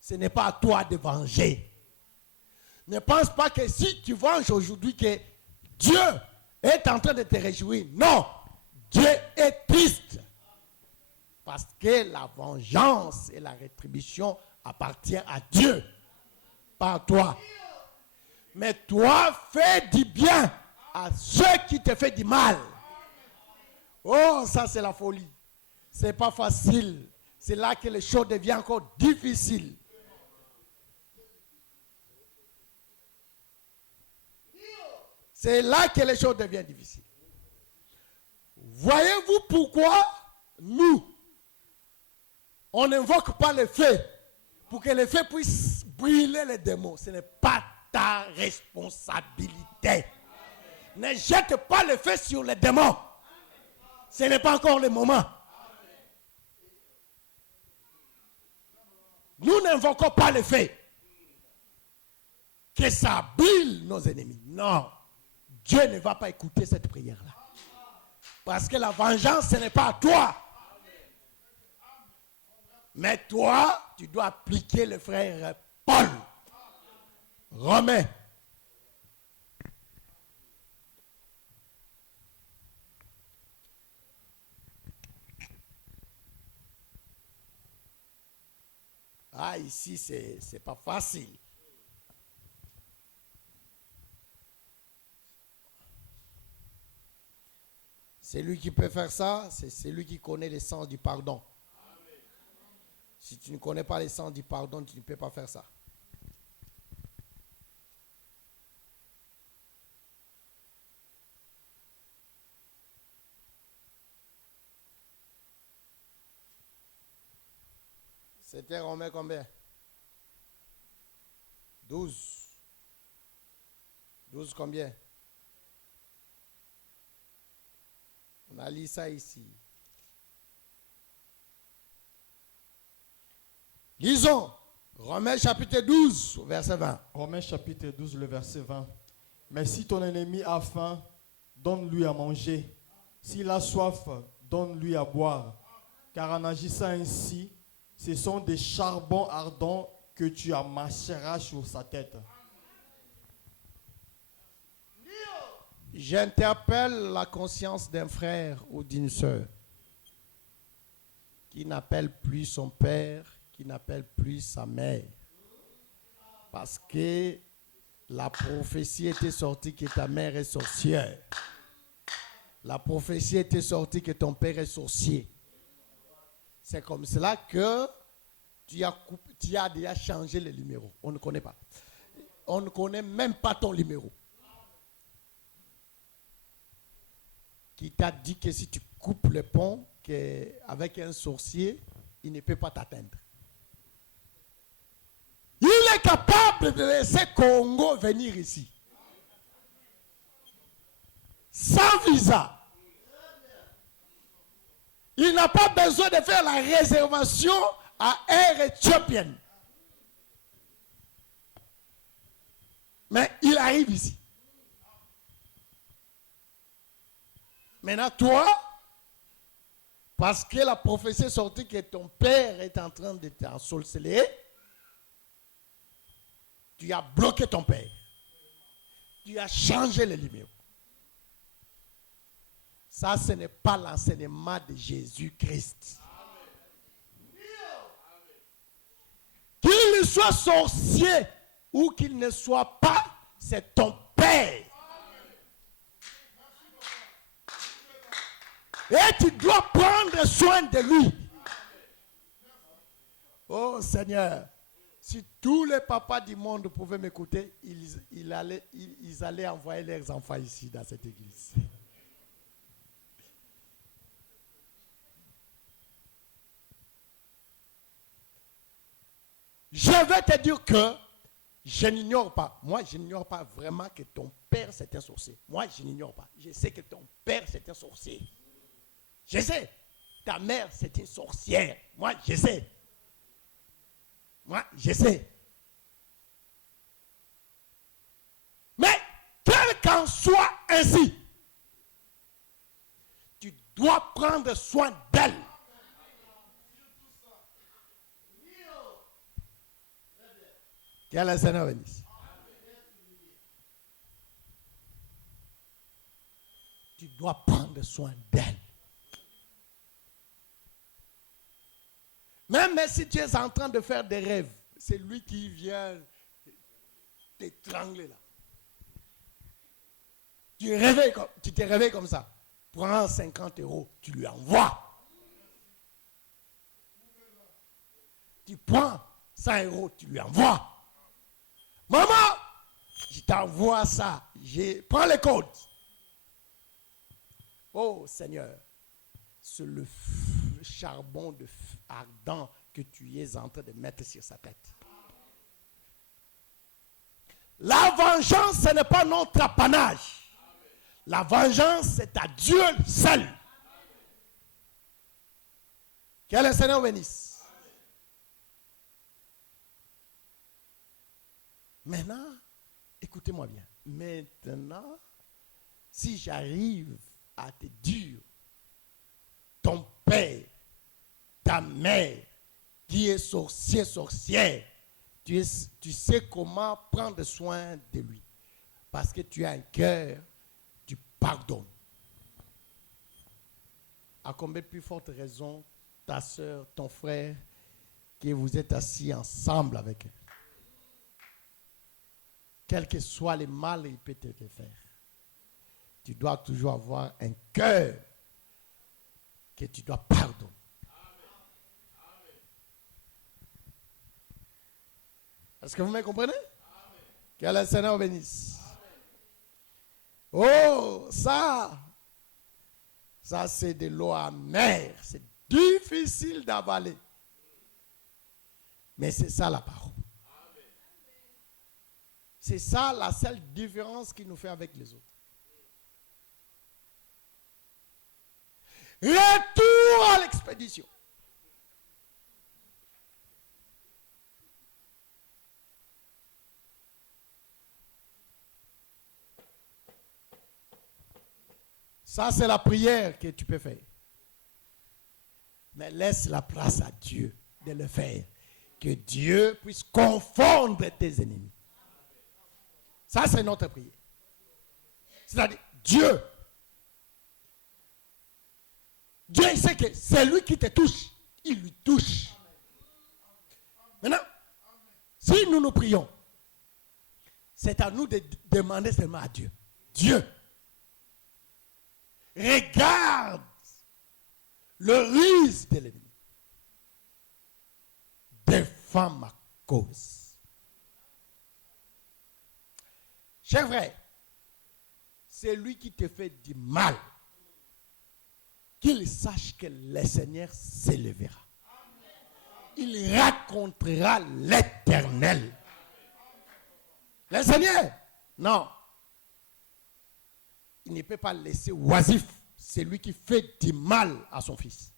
Ce n'est pas à toi de venger. Ne pense pas que si tu venges aujourd'hui, que Dieu est en train de te réjouir. Non, Dieu est triste. Parce que la vengeance et la rétribution appartient à Dieu, pas à toi. Mais toi, fais du bien à ceux qui te font du mal. Oh, ça c'est la folie. C'est pas facile. C'est là que les choses deviennent encore difficiles. C'est là que les choses deviennent difficiles. Voyez-vous pourquoi nous, on n'invoque pas le feu pour que le feu puisse brûler les démons? Ce n'est pas ta responsabilité. Ne jette pas le feu sur les démons. Ce n'est pas encore le moment. Nous n'invoquons pas le feu. Que ça brûle nos ennemis. Non. Dieu ne va pas écouter cette prière-là. Parce que la vengeance, ce n'est pas à toi. Mais toi, tu dois appliquer le frère Paul. Romains. Ah, ici, c'est pas facile. C'est lui qui peut faire ça, c'est celui qui connaît l'essence du pardon. Amen. Si tu ne connais pas l'essence du pardon, tu ne peux pas faire ça. C'était Romains combien? 12. 12 combien? On a lu ça ici. Lisons. Romains chapitre 12, verset 20. Romains chapitre 12, le verset 20. Mais si ton ennemi a faim, donne-lui à manger. S'il a soif, donne-lui à boire. Car en agissant ainsi, ce sont des charbons ardents que tu amasseras sur sa tête. J'interpelle la conscience d'un frère ou d'une sœur qui n'appelle plus son père, qui n'appelle plus sa mère. Parce que la prophétie était sortie que ta mère est sorcière. La prophétie était sortie que ton père est sorcier. C'est comme cela que tu as déjà changé le numéro. On ne connaît pas. On ne connaît même pas ton numéro. Qui t'a dit que si tu coupes le pont avec un sorcier, il ne peut pas t'atteindre. Il est capable de laisser Congo venir ici. Sans visa. Il n'a pas besoin de faire la réservation à Air éthiopienne. Mais il arrive ici. Maintenant, toi, parce que la prophétie est sortie que ton père est en train de t'ensorceler, tu as bloqué ton père. Tu as changé le numéro. Ça, ce n'est pas l'enseignement de Jésus-Christ. Qu'il soit sorcier ou qu'il ne soit pas, c'est ton père. Et tu dois prendre soin de lui. Oh Seigneur, si tous les papas du monde pouvaient m'écouter, ils allaient envoyer leurs enfants ici dans cette église. Je vais te dire que je n'ignore pas. Moi, je n'ignore pas vraiment que ton père c'est un sorcier. Moi, je n'ignore pas. Je sais que ton père c'est un sorcier. Je sais. Ta mère c'est une sorcière. Moi, je sais. Moi, je sais. Mais, quel qu'en soit ainsi, tu dois prendre soin d'elle. Que le Seigneur bénisse. Tu dois prendre soin d'elle. Même si tu es en train de faire des rêves, c'est lui qui vient t'étrangler là. Tu t'es réveillé comme ça. Prends 50 €, tu lui envoies. Tu prends 100 €, tu lui envoies. Maman, je t'envoie ça. Prends les codes. Oh Seigneur, c'est le charbon ardent que tu es en train de mettre sur sa tête. La vengeance, ce n'est pas notre apanage. La vengeance, c'est à Dieu seul. Que le Seigneur bénisse. Maintenant, écoutez-moi bien. Maintenant, si j'arrive à te dire, ton père, ta mère, qui est sorcier, sorcière, tu sais comment prendre soin de lui. Parce que tu as un cœur, tu pardonnes. À combien plus forte raison, ta soeur, ton frère, que vous êtes assis ensemble avec eux. Quel que soit le mal qu'il peut te faire, tu dois toujours avoir un cœur que tu dois pardonner. Est-ce que vous me comprenez? Amen. Que le Seigneur bénisse. Amen. Oh, ça c'est de l'eau amère. C'est difficile d'avaler. Mais c'est ça la parole. Amen. C'est ça la seule différence qui nous fait avec les autres. Retour à l'expédition. Ça, c'est la prière que tu peux faire. Mais laisse la place à Dieu de le faire. Que Dieu puisse confondre tes ennemis. Ça, c'est notre prière. C'est-à-dire, Dieu, il sait que c'est lui qui te touche. Il lui touche. Maintenant, si nous nous prions, c'est à nous de demander seulement à Dieu. Dieu, regarde le risque de l'ennemi. Défends ma cause. Cher frère, c'est lui qui te fait du mal. Qu'il sache que le Seigneur s'élèvera. Il racontera l'Éternel. Le Seigneur, non. Il ne peut pas laisser oisif. C'est lui qui fait du mal à son fils.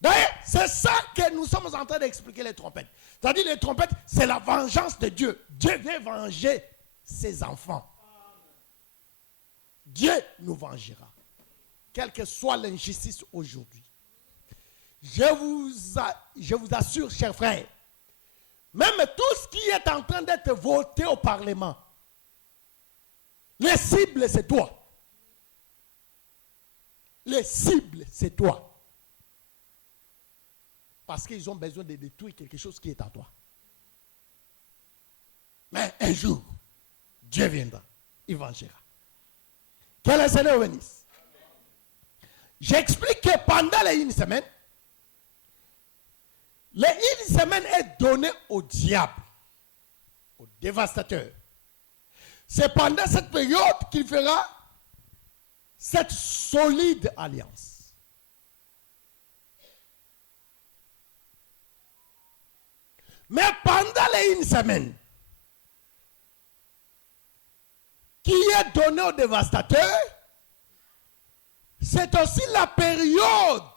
D'ailleurs, c'est ça que nous sommes en train d'expliquer les trompettes. C'est-à-dire les trompettes, c'est la vengeance de Dieu. Dieu veut venger ses enfants. Dieu nous vengera. Quelle que soit l'injustice aujourd'hui. Je vous assure, chers frères, même tout ce qui est en train d'être voté au Parlement, les cibles, c'est toi. Les cibles, c'est toi. Parce qu'ils ont besoin de détruire quelque chose qui est à toi. Mais un jour, Dieu viendra. Il vengera. Que le Seigneur bénisse. J'explique que pendant les une semaine, une semaine est donnée au diable, au dévastateur. C'est pendant cette période qu'il fera cette solide alliance. Mais pendant les une semaine qui est donnée au dévastateur, c'est aussi la période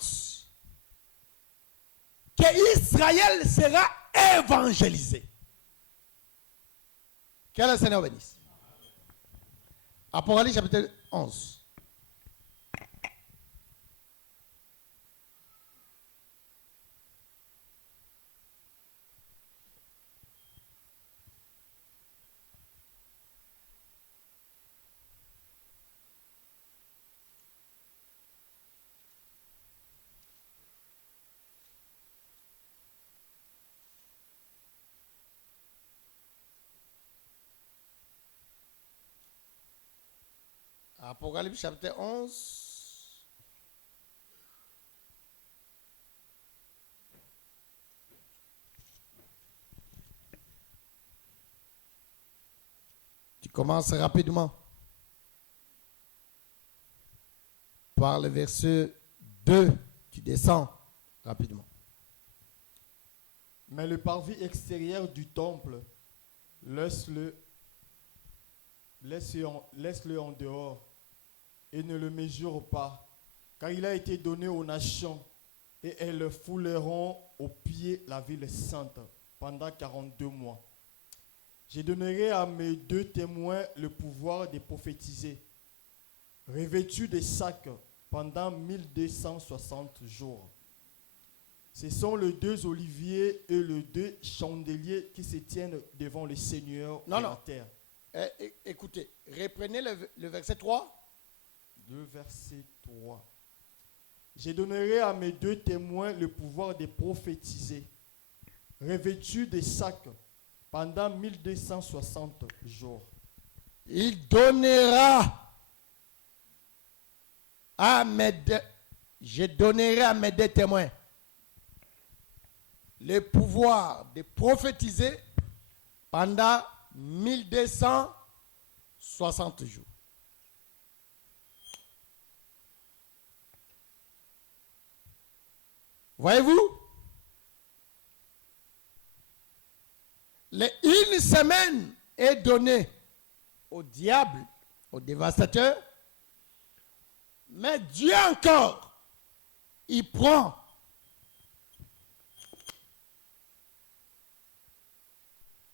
que Israël sera évangélisé. Que le Seigneur bénisse. Apocalypse chapitre 11. Apocalypse chapitre 11. Tu commences rapidement par le verset 2. Tu descends rapidement. Mais le parvis extérieur du temple, laisse-le en dehors et ne le mesure pas, car il a été donné aux nations et elles fouleront aux pieds la ville sainte pendant 42 mois. Je donnerai à mes 2 témoins le pouvoir de prophétiser, revêtus de sacs pendant 1260 jours. Ce sont les 2 oliviers et les 2 chandeliers qui se tiennent devant le Seigneur de la terre. Écoutez, reprenez le verset 3. Le verset 3. Je donnerai à mes 2 témoins le pouvoir de prophétiser, revêtus de sacs pendant 1260 jours. Il donnera je donnerai à mes 2 témoins le pouvoir de prophétiser pendant 1260 jours. Voyez-vous? Une semaine est donnée au diable, au dévastateur, mais Dieu encore, il prend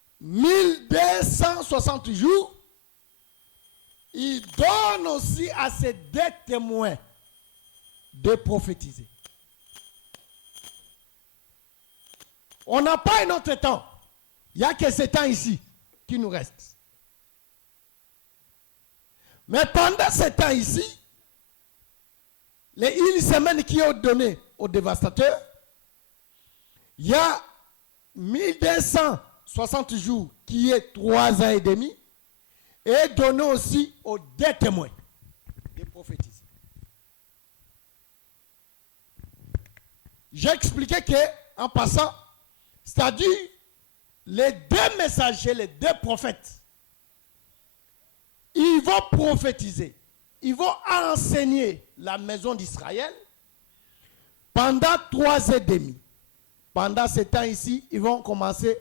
« 1260 jours, il donne aussi à ses 2 témoins de prophétiser. On n'a pas un autre temps. Il n'y a que ce temps ici qui nous reste. Mais pendant ce temps ici, les 1 semaine qui est donnée au dévastateur, il y a 1260 jours qui est 3 ans et demi, et donné aussi aux 2 témoins de prophétiser. J'ai expliqué que, en passant, c'est-à-dire les 2 messagers, les 2 prophètes, ils vont prophétiser, ils vont enseigner la maison d'Israël pendant 3 ans et demi. Pendant ce temps ici, ils vont commencer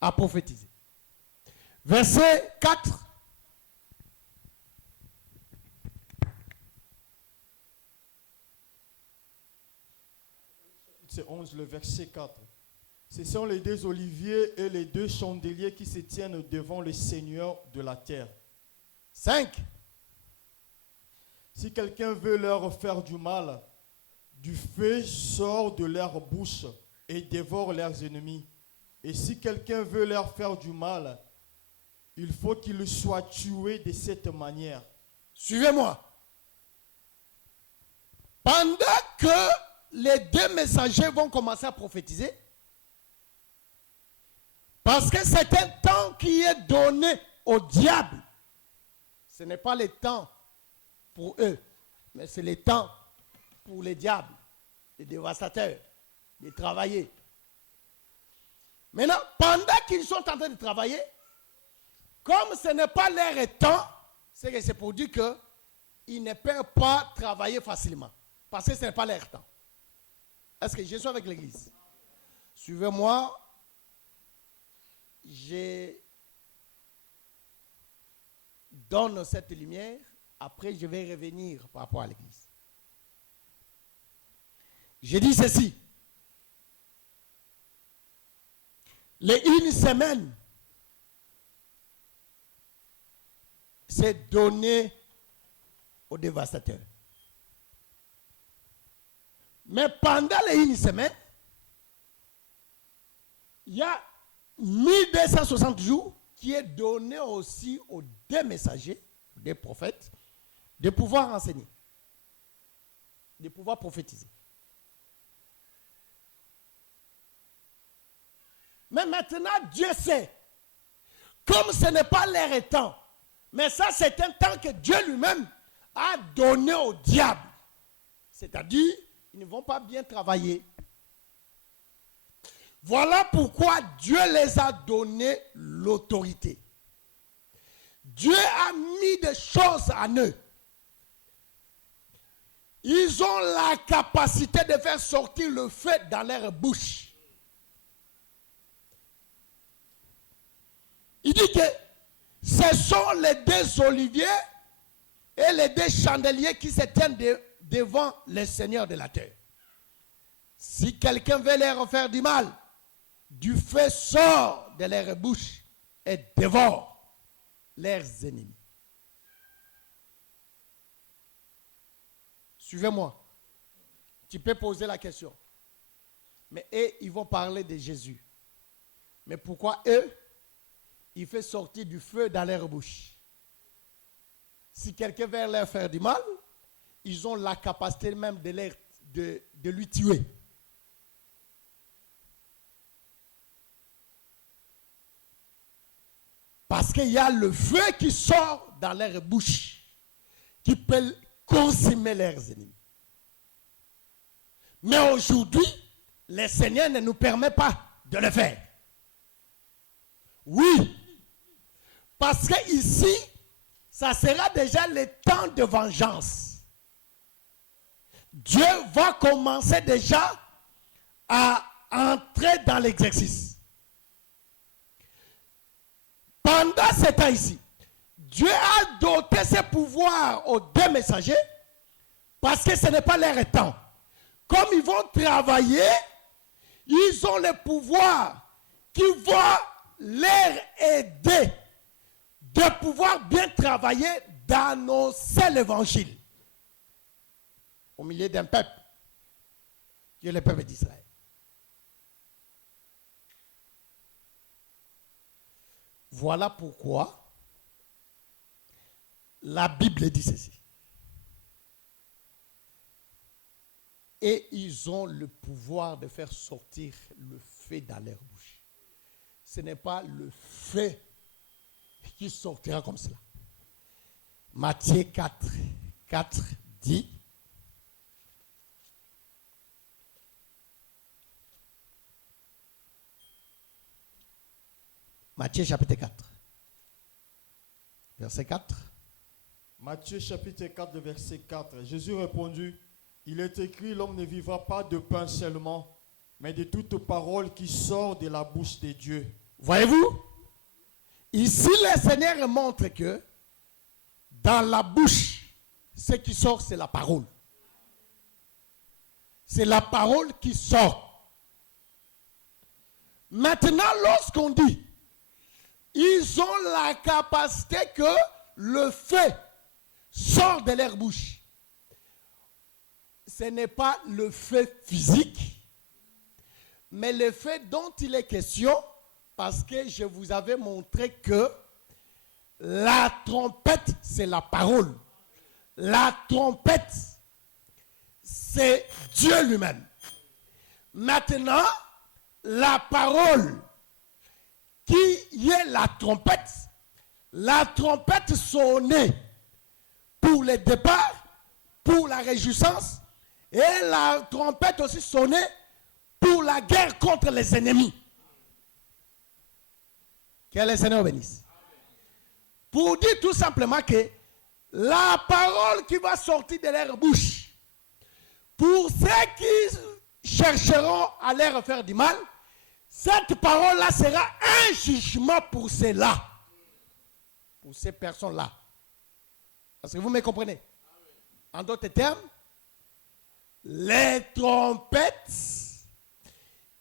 à prophétiser. Verset 4. C'est 11, le verset 4. Ce sont les 2 oliviers et les 2 chandeliers qui se tiennent devant le Seigneur de la terre. 5. Si quelqu'un veut leur faire du mal, du feu sort de leur bouche et dévore leurs ennemis. Et si quelqu'un veut leur faire du mal, il faut qu'il soit tué de cette manière. Suivez-moi. Pendant que les 2 messagers vont commencer à prophétiser, parce que c'est un temps qui est donné au diable. Ce n'est pas le temps pour eux, mais c'est le temps pour les diables, les dévastateurs, de travailler. Maintenant, pendant qu'ils sont en train de travailler, comme ce n'est pas leur temps, c'est pour dire qu'ils ne peuvent pas travailler facilement, parce que ce n'est pas leur temps. Est-ce que je suis avec l'église? Suivez-moi. Je donne cette lumière. Après, je vais revenir par rapport à l'église. Je dis ceci. Les 1 semaine, c'est donné aux dévastateurs. Mais pendant les 1 semaine, il y a 1260 jours qui est donné aussi aux 2 messagers, des prophètes, de pouvoir enseigner, de pouvoir prophétiser. Mais maintenant, Dieu sait, comme ce n'est pas leur temps, Mais ça, c'est un temps que Dieu lui-même a donné au diable. C'est-à-dire, ils ne vont pas bien travailler. Voilà pourquoi Dieu les a donné l'autorité. Dieu a mis des choses en eux. Ils ont la capacité de faire sortir le feu dans leur bouche. Il dit que ce sont les deux oliviers et les deux chandeliers qui se tiennent devant le Seigneur de la terre. Si quelqu'un veut leur faire du mal, du feu sort de leur bouche et dévore leurs ennemis. Suivez-moi. Tu peux poser la question. Mais eux, ils vont parler de Jésus. Mais pourquoi eux, ils font sortir du feu dans leur bouche? Si quelqu'un veut leur faire du mal, ils ont la capacité même de lui tuer. Parce qu'il y a le feu qui sort dans leur bouche, qui peut consumer leurs ennemis. Mais aujourd'hui, le Seigneur ne nous permet pas de le faire. Oui, parce que ici, ça sera déjà le temps de vengeance. Dieu va commencer déjà à entrer dans l'exercice. Pendant ce temps ici, Dieu a doté ses pouvoirs aux deux messagers parce que ce n'est pas leur temps. Comme ils vont travailler, ils ont le pouvoir qui va leur aider de pouvoir bien travailler, d'annoncer l'évangile au milieu d'un peuple qui est le peuple d'Israël. Voilà pourquoi la Bible dit ceci. Et ils ont le pouvoir de faire sortir le feu dans leur bouche. Ce n'est pas le feu qui sortira comme cela. Matthieu 4 dit, Matthieu chapitre 4, verset 4. Matthieu chapitre 4, verset 4. Jésus répondit, il est écrit, l'homme ne vivra pas de pain seulement, mais de toute parole qui sort de la bouche de Dieu. Voyez-vous, ici le Seigneur montre que dans la bouche, ce qui sort, c'est la parole. C'est la parole qui sort. Maintenant, lorsqu'on dit, ils ont la capacité que le feu sort de leur bouche. Ce n'est pas le feu physique, mais le feu dont il est question, parce que je vous avais montré que la trompette, c'est la parole. La trompette, c'est Dieu lui-même. Maintenant, la parole qui est la trompette sonnait pour le départ, pour la réjouissance, et la trompette aussi sonnait pour la guerre contre les ennemis. Que le Seigneur bénisse. Pour dire tout simplement que la parole qui va sortir de leur bouche, pour ceux qui chercheront à leur faire du mal, cette parole-là sera un jugement pour ceux-là. Pour ces personnes-là. Est-ce que vous me comprenez? En d'autres termes, les trompettes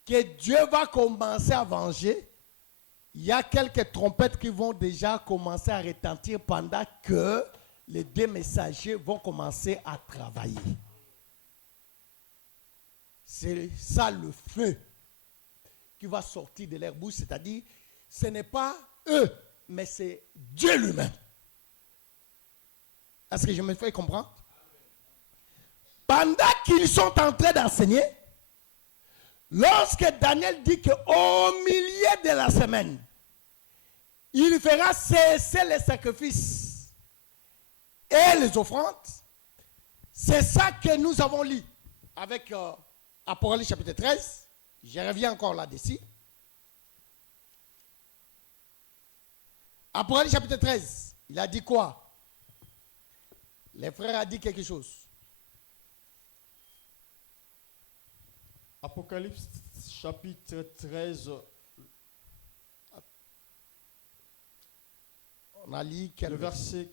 que Dieu va commencer à venger, il y a quelques trompettes qui vont déjà commencer à retentir pendant que les deux messagers vont commencer à travailler. C'est ça le feu qui va sortir de leur bouche, c'est-à-dire ce n'est pas eux, mais c'est Dieu lui-même. Est-ce que je me fais comprendre? Pendant qu'ils sont en train d'enseigner, lorsque Daniel dit qu'au milieu de la semaine, il fera cesser les sacrifices et les offrandes. C'est ça que nous avons lu avec Apocalypse chapitre 13. Je reviens encore là-dessus. Apocalypse chapitre 13, il a dit quoi? Les frères ont dit quelque chose. Apocalypse chapitre 13. On a lu quel le verset.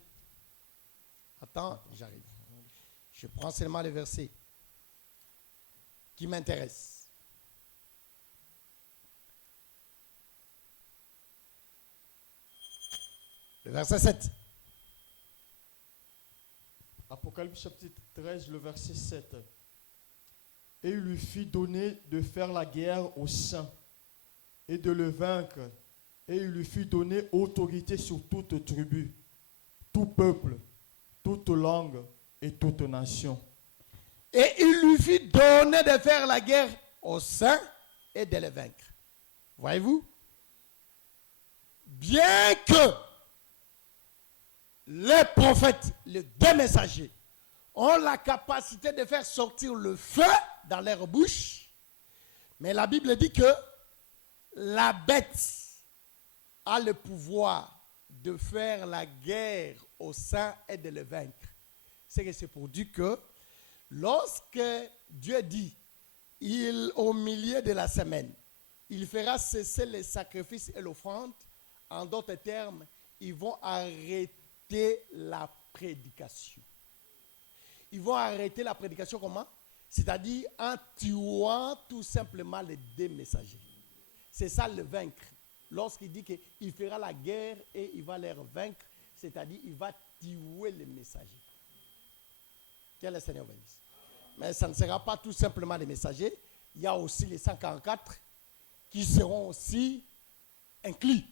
Attends, j'arrive. Je prends seulement le verset qui m'intéresse. Le verset 7. Apocalypse chapitre 13, le verset 7. Et il lui fit donner de faire la guerre aux saints et de le vaincre. Et il lui fit donner autorité sur toute tribu, tout peuple, toute langue et toute nation. Et il lui fit donner de faire la guerre aux saints et de les vaincre. Voyez-vous? Bien que les prophètes, les deux messagers, ont la capacité de faire sortir le feu dans leur bouche, mais la Bible dit que la bête a le pouvoir de faire la guerre aux saints et de les vaincre. C'est pour dire que lorsque Dieu dit, au milieu de la semaine, il fera cesser les sacrifices et l'offrande, en d'autres termes, ils vont arrêter la prédication. Ils vont arrêter la prédication comment? C'est-à-dire en tuant tout simplement les deux messagers. C'est ça le vaincre. Lorsqu'il dit qu'il fera la guerre et il va les vaincre, c'est-à-dire il va tuer les messagers. Que le Seigneur bénisse. Mais ça ne sera pas tout simplement les messagers. Il y a aussi les 144 qui seront aussi inclus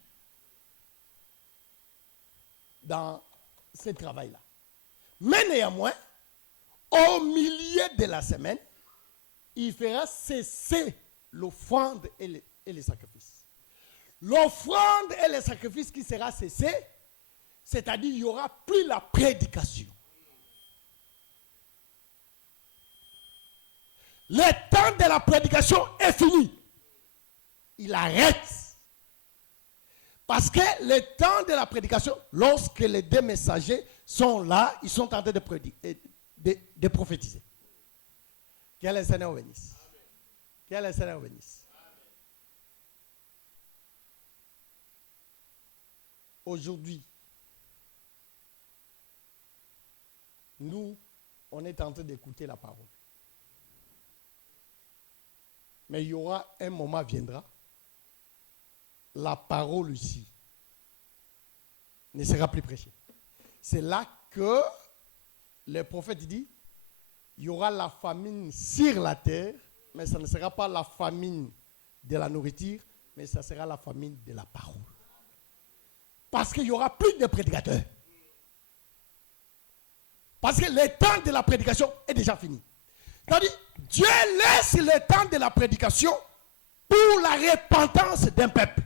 dans ce travail-là. Mais néanmoins, au milieu de la semaine, il fera cesser l'offrande et les sacrifices. L'offrande et les sacrifices qui sera cessé, c'est-à-dire il n'y aura plus la prédication. Le temps de la prédication est fini. Il arrête. Parce que le temps de la prédication, lorsque les deux messagers sont là, ils sont en train de prophétiser. Que le Seigneur bénisse. Que le Seigneur bénisse. Aujourd'hui, nous, on est en train d'écouter la parole. Mais il y aura un moment viendra, la parole ici ne sera plus prêchée. C'est là que le prophète dit, il y aura la famine sur la terre, mais ça ne sera pas la famine de la nourriture, mais ça sera la famine de la parole. Parce qu'il n'y aura plus de prédicateurs. Parce que le temps de la prédication est déjà fini. C'est-à-dire, Dieu laisse le temps de la prédication pour la repentance d'un peuple.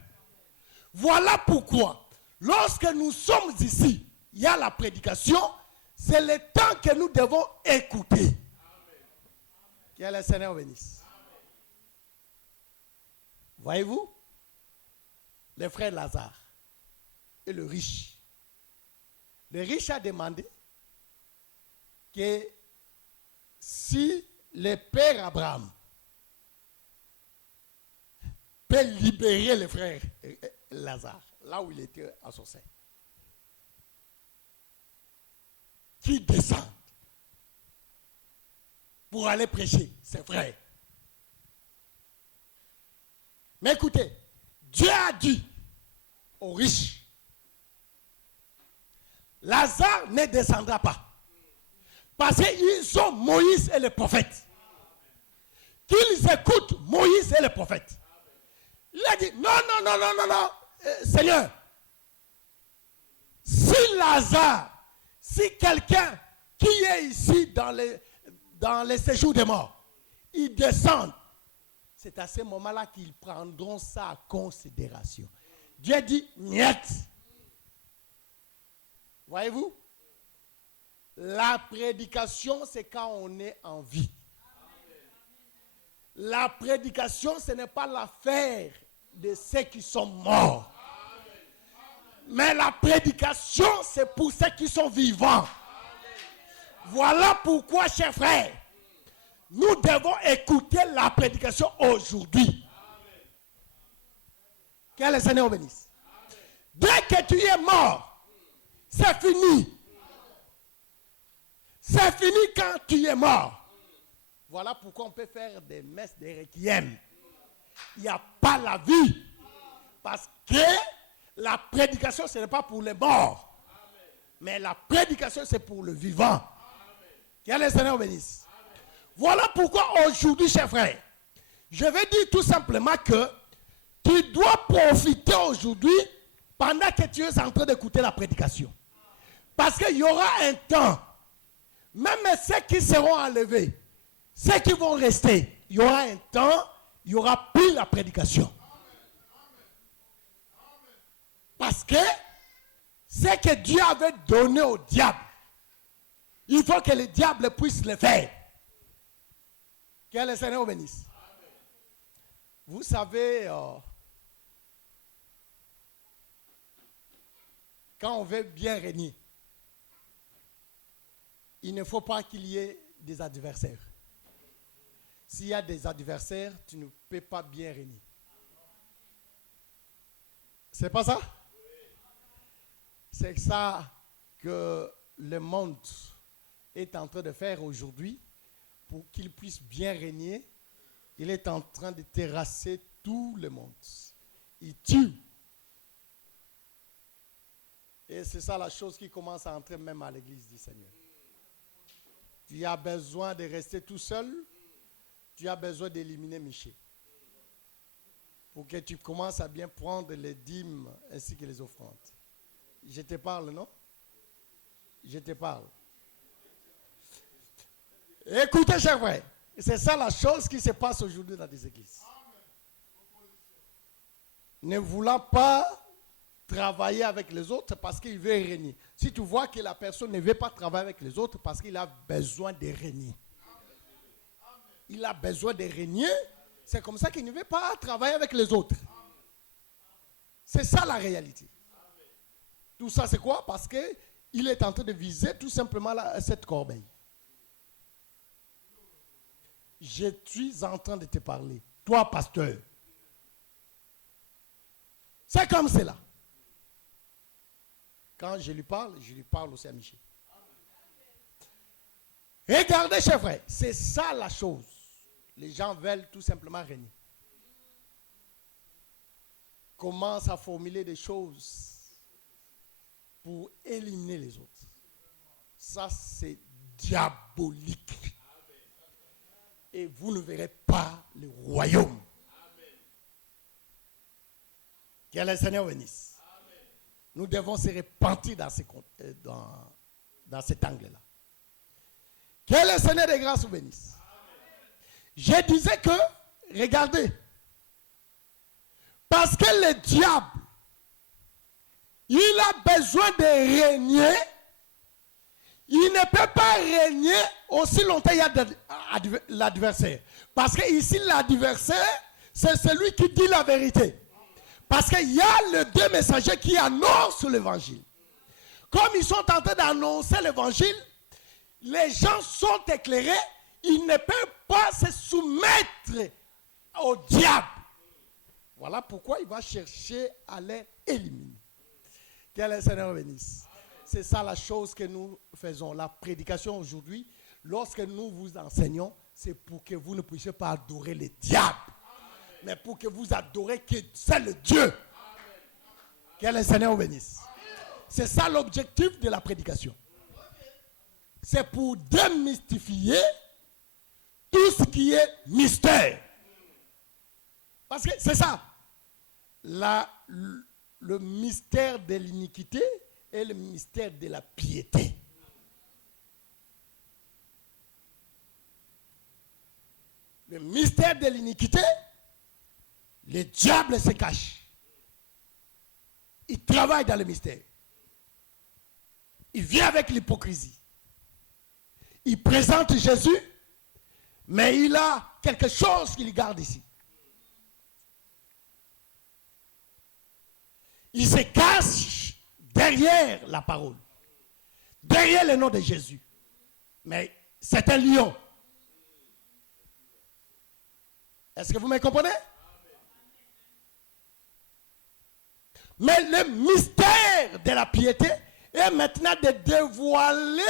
Voilà pourquoi, lorsque nous sommes ici, il y a la prédication, c'est le temps que nous devons écouter. Que le Seigneur bénisse. Voyez-vous, le frère Lazare et le riche. Le riche a demandé que si le père Abraham peut libérer le frère Lazare, là où il était à son sein, qui descend pour aller prêcher ses frères. Mais écoutez, Dieu a dit aux riches, Lazare ne descendra pas. Parce qu'ils ont Moïse et les prophètes. Qu'ils écoutent Moïse et les prophètes. Il a dit, non, Seigneur. Si Lazare, si quelqu'un qui est ici dans les séjours des morts, ils descendent, c'est à ce moment-là qu'ils prendront ça en considération. Dieu dit, niet. Voyez-vous? La prédication, c'est quand on est en vie. La prédication, ce n'est pas l'affaire de ceux qui sont morts. Mais la prédication, c'est pour ceux qui sont vivants. Voilà pourquoi, chers frères, nous devons écouter la prédication aujourd'hui. Que le Seigneur bénisse. Dès que tu es mort, c'est fini. C'est fini quand tu es mort. Voilà pourquoi on peut faire des messes, des requiem. Il n'y a pas la vie. Parce que la prédication, ce n'est pas pour les morts. Mais la prédication, c'est pour le vivant. Que le Seigneur bénisse. Voilà pourquoi aujourd'hui, chers frères, je vais dire tout simplement que tu dois profiter aujourd'hui pendant que tu es en train d'écouter la prédication. Parce qu'il y aura un temps, même ceux qui seront enlevés, ceux qui vont rester, il y aura un temps, il n'y aura plus la prédication. Parce que ce que Dieu avait donné au diable, il faut que le diable puisse le faire. Que le Seigneur bénisse. Vous savez, quand on veut bien régner, il ne faut pas qu'il y ait des adversaires. S'il y a des adversaires, tu ne peux pas bien régner. C'est pas ça? C'est ça que le monde est en train de faire aujourd'hui pour qu'il puisse bien régner. Il est en train de terrasser tout le monde. Il tue. Et c'est ça la chose qui commence à entrer même à l'église du Seigneur. Tu as besoin de rester tout seul. Tu as besoin d'éliminer Miché. Pour que tu commences à bien prendre les dîmes ainsi que les offrandes. Je te parle, non? Je te parle. Écoutez, chers frères, c'est ça la chose qui se passe aujourd'hui dans les églises. Ne voulant pas travailler avec les autres parce qu'il veut régner. Si tu vois que la personne ne veut pas travailler avec les autres parce qu'il a besoin de régner. Il a besoin de régner, c'est comme ça qu'il ne veut pas travailler avec les autres. C'est ça la réalité. Tout ça c'est quoi? Parce qu'il est en train de viser tout simplement cette corbeille. Je suis en train de te parler. Toi, pasteur. C'est comme cela. Quand je lui parle aussi à Michel. Regardez, chers frères, c'est ça la chose. Les gens veulent tout simplement régner. Commence à formuler des choses pour éliminer les autres. Ça, c'est diabolique. Et vous ne verrez pas le royaume. Que le Seigneur bénisse. Nous devons se repentir dans cet angle-là. Que le Seigneur de grâce vous bénisse. Je disais que, regardez, parce que le diable, il a besoin de régner, il ne peut pas régner aussi longtemps qu'il y a l'adversaire. Parce que ici, l'adversaire, c'est celui qui dit la vérité. Parce qu'il y a les deux messagers qui annoncent l'évangile. Comme ils sont en train d'annoncer l'évangile, les gens sont éclairés, ils ne peuvent pas se soumettre au diable. Voilà pourquoi il va chercher à les éliminer. Que le Seigneur bénisse. C'est ça la chose que nous faisons. La prédication aujourd'hui, lorsque nous vous enseignons, c'est pour que vous ne puissiez pas adorer le diable. Mais pour que vous adorez que c'est le Dieu. Que le Seigneur bénisse. C'est ça l'objectif de la prédication. C'est pour démystifier tout ce qui est mystère. Parce que c'est ça. Le mystère de l'iniquité et le mystère de la piété. Le mystère de l'iniquité, le diable se cache. Il travaille dans le mystère. Il vient avec l'hypocrisie. il présente Jésus, mais il a quelque chose qu'il garde ici. Il se cache derrière la parole, derrière le nom de Jésus. Mais c'est un lion. Est-ce que vous me comprenez? Mais le mystère de la piété est maintenant de dévoiler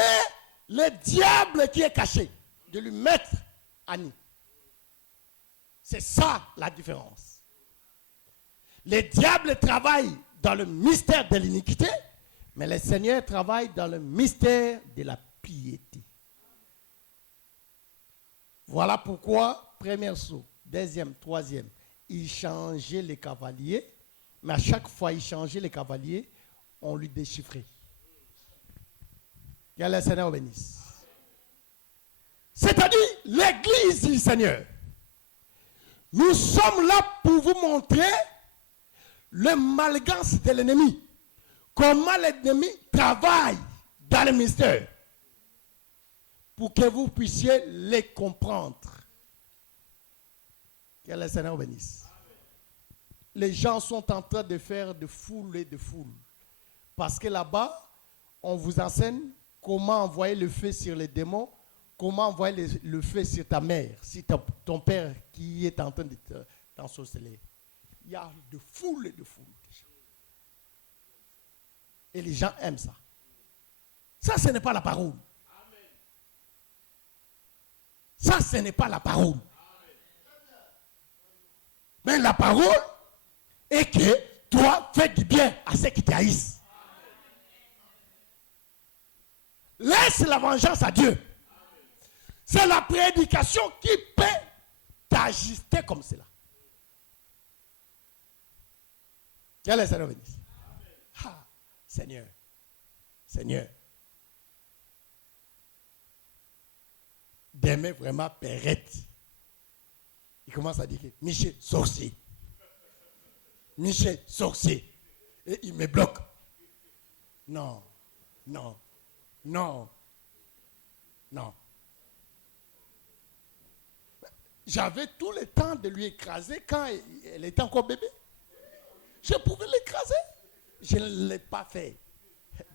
le diable qui est caché, de lui mettre à nu. C'est ça la différence. Le diable travaille dans le mystère de l'iniquité, mais le Seigneur travaille dans le mystère de la piété. Voilà pourquoi, premier saut, deuxième, troisième, il changeait les cavaliers, mais à chaque fois il changeait les cavaliers, on lui déchiffrait. Que le Seigneur bénisse. C'est-à-dire, l'église du Seigneur. Nous sommes là pour vous montrer le malgance de l'ennemi. Comment l'ennemi travaille dans le mystère. Pour que vous puissiez les comprendre. Que le Seigneur bénisse. Les gens sont en train de faire de foule et de foule. Parce que là-bas, on vous enseigne comment envoyer le feu sur les démons, comment envoyer le feu sur ta mère, si ton père qui est en train de t'ensorceler. Il y a de foule et de foule. Et les gens aiment ça. Ça, ce n'est pas la parole. Ça, ce n'est pas la parole. Mais la parole est que toi, fais du bien à ceux qui t'haïssent. Laisse la vengeance à Dieu. C'est la prédication qui peut t'ajuster comme cela. Que le Seigneur bénisse. Ah, Seigneur. Seigneur. Demain, vraiment, Perrette. Il commence à dire que Michel, sorcier. Michel, sorcier. Et il me bloque. Non, non, non, non. J'avais tout le temps de lui écraser quand elle était encore bébé. Je pouvais l'écraser. Je ne l'ai pas fait.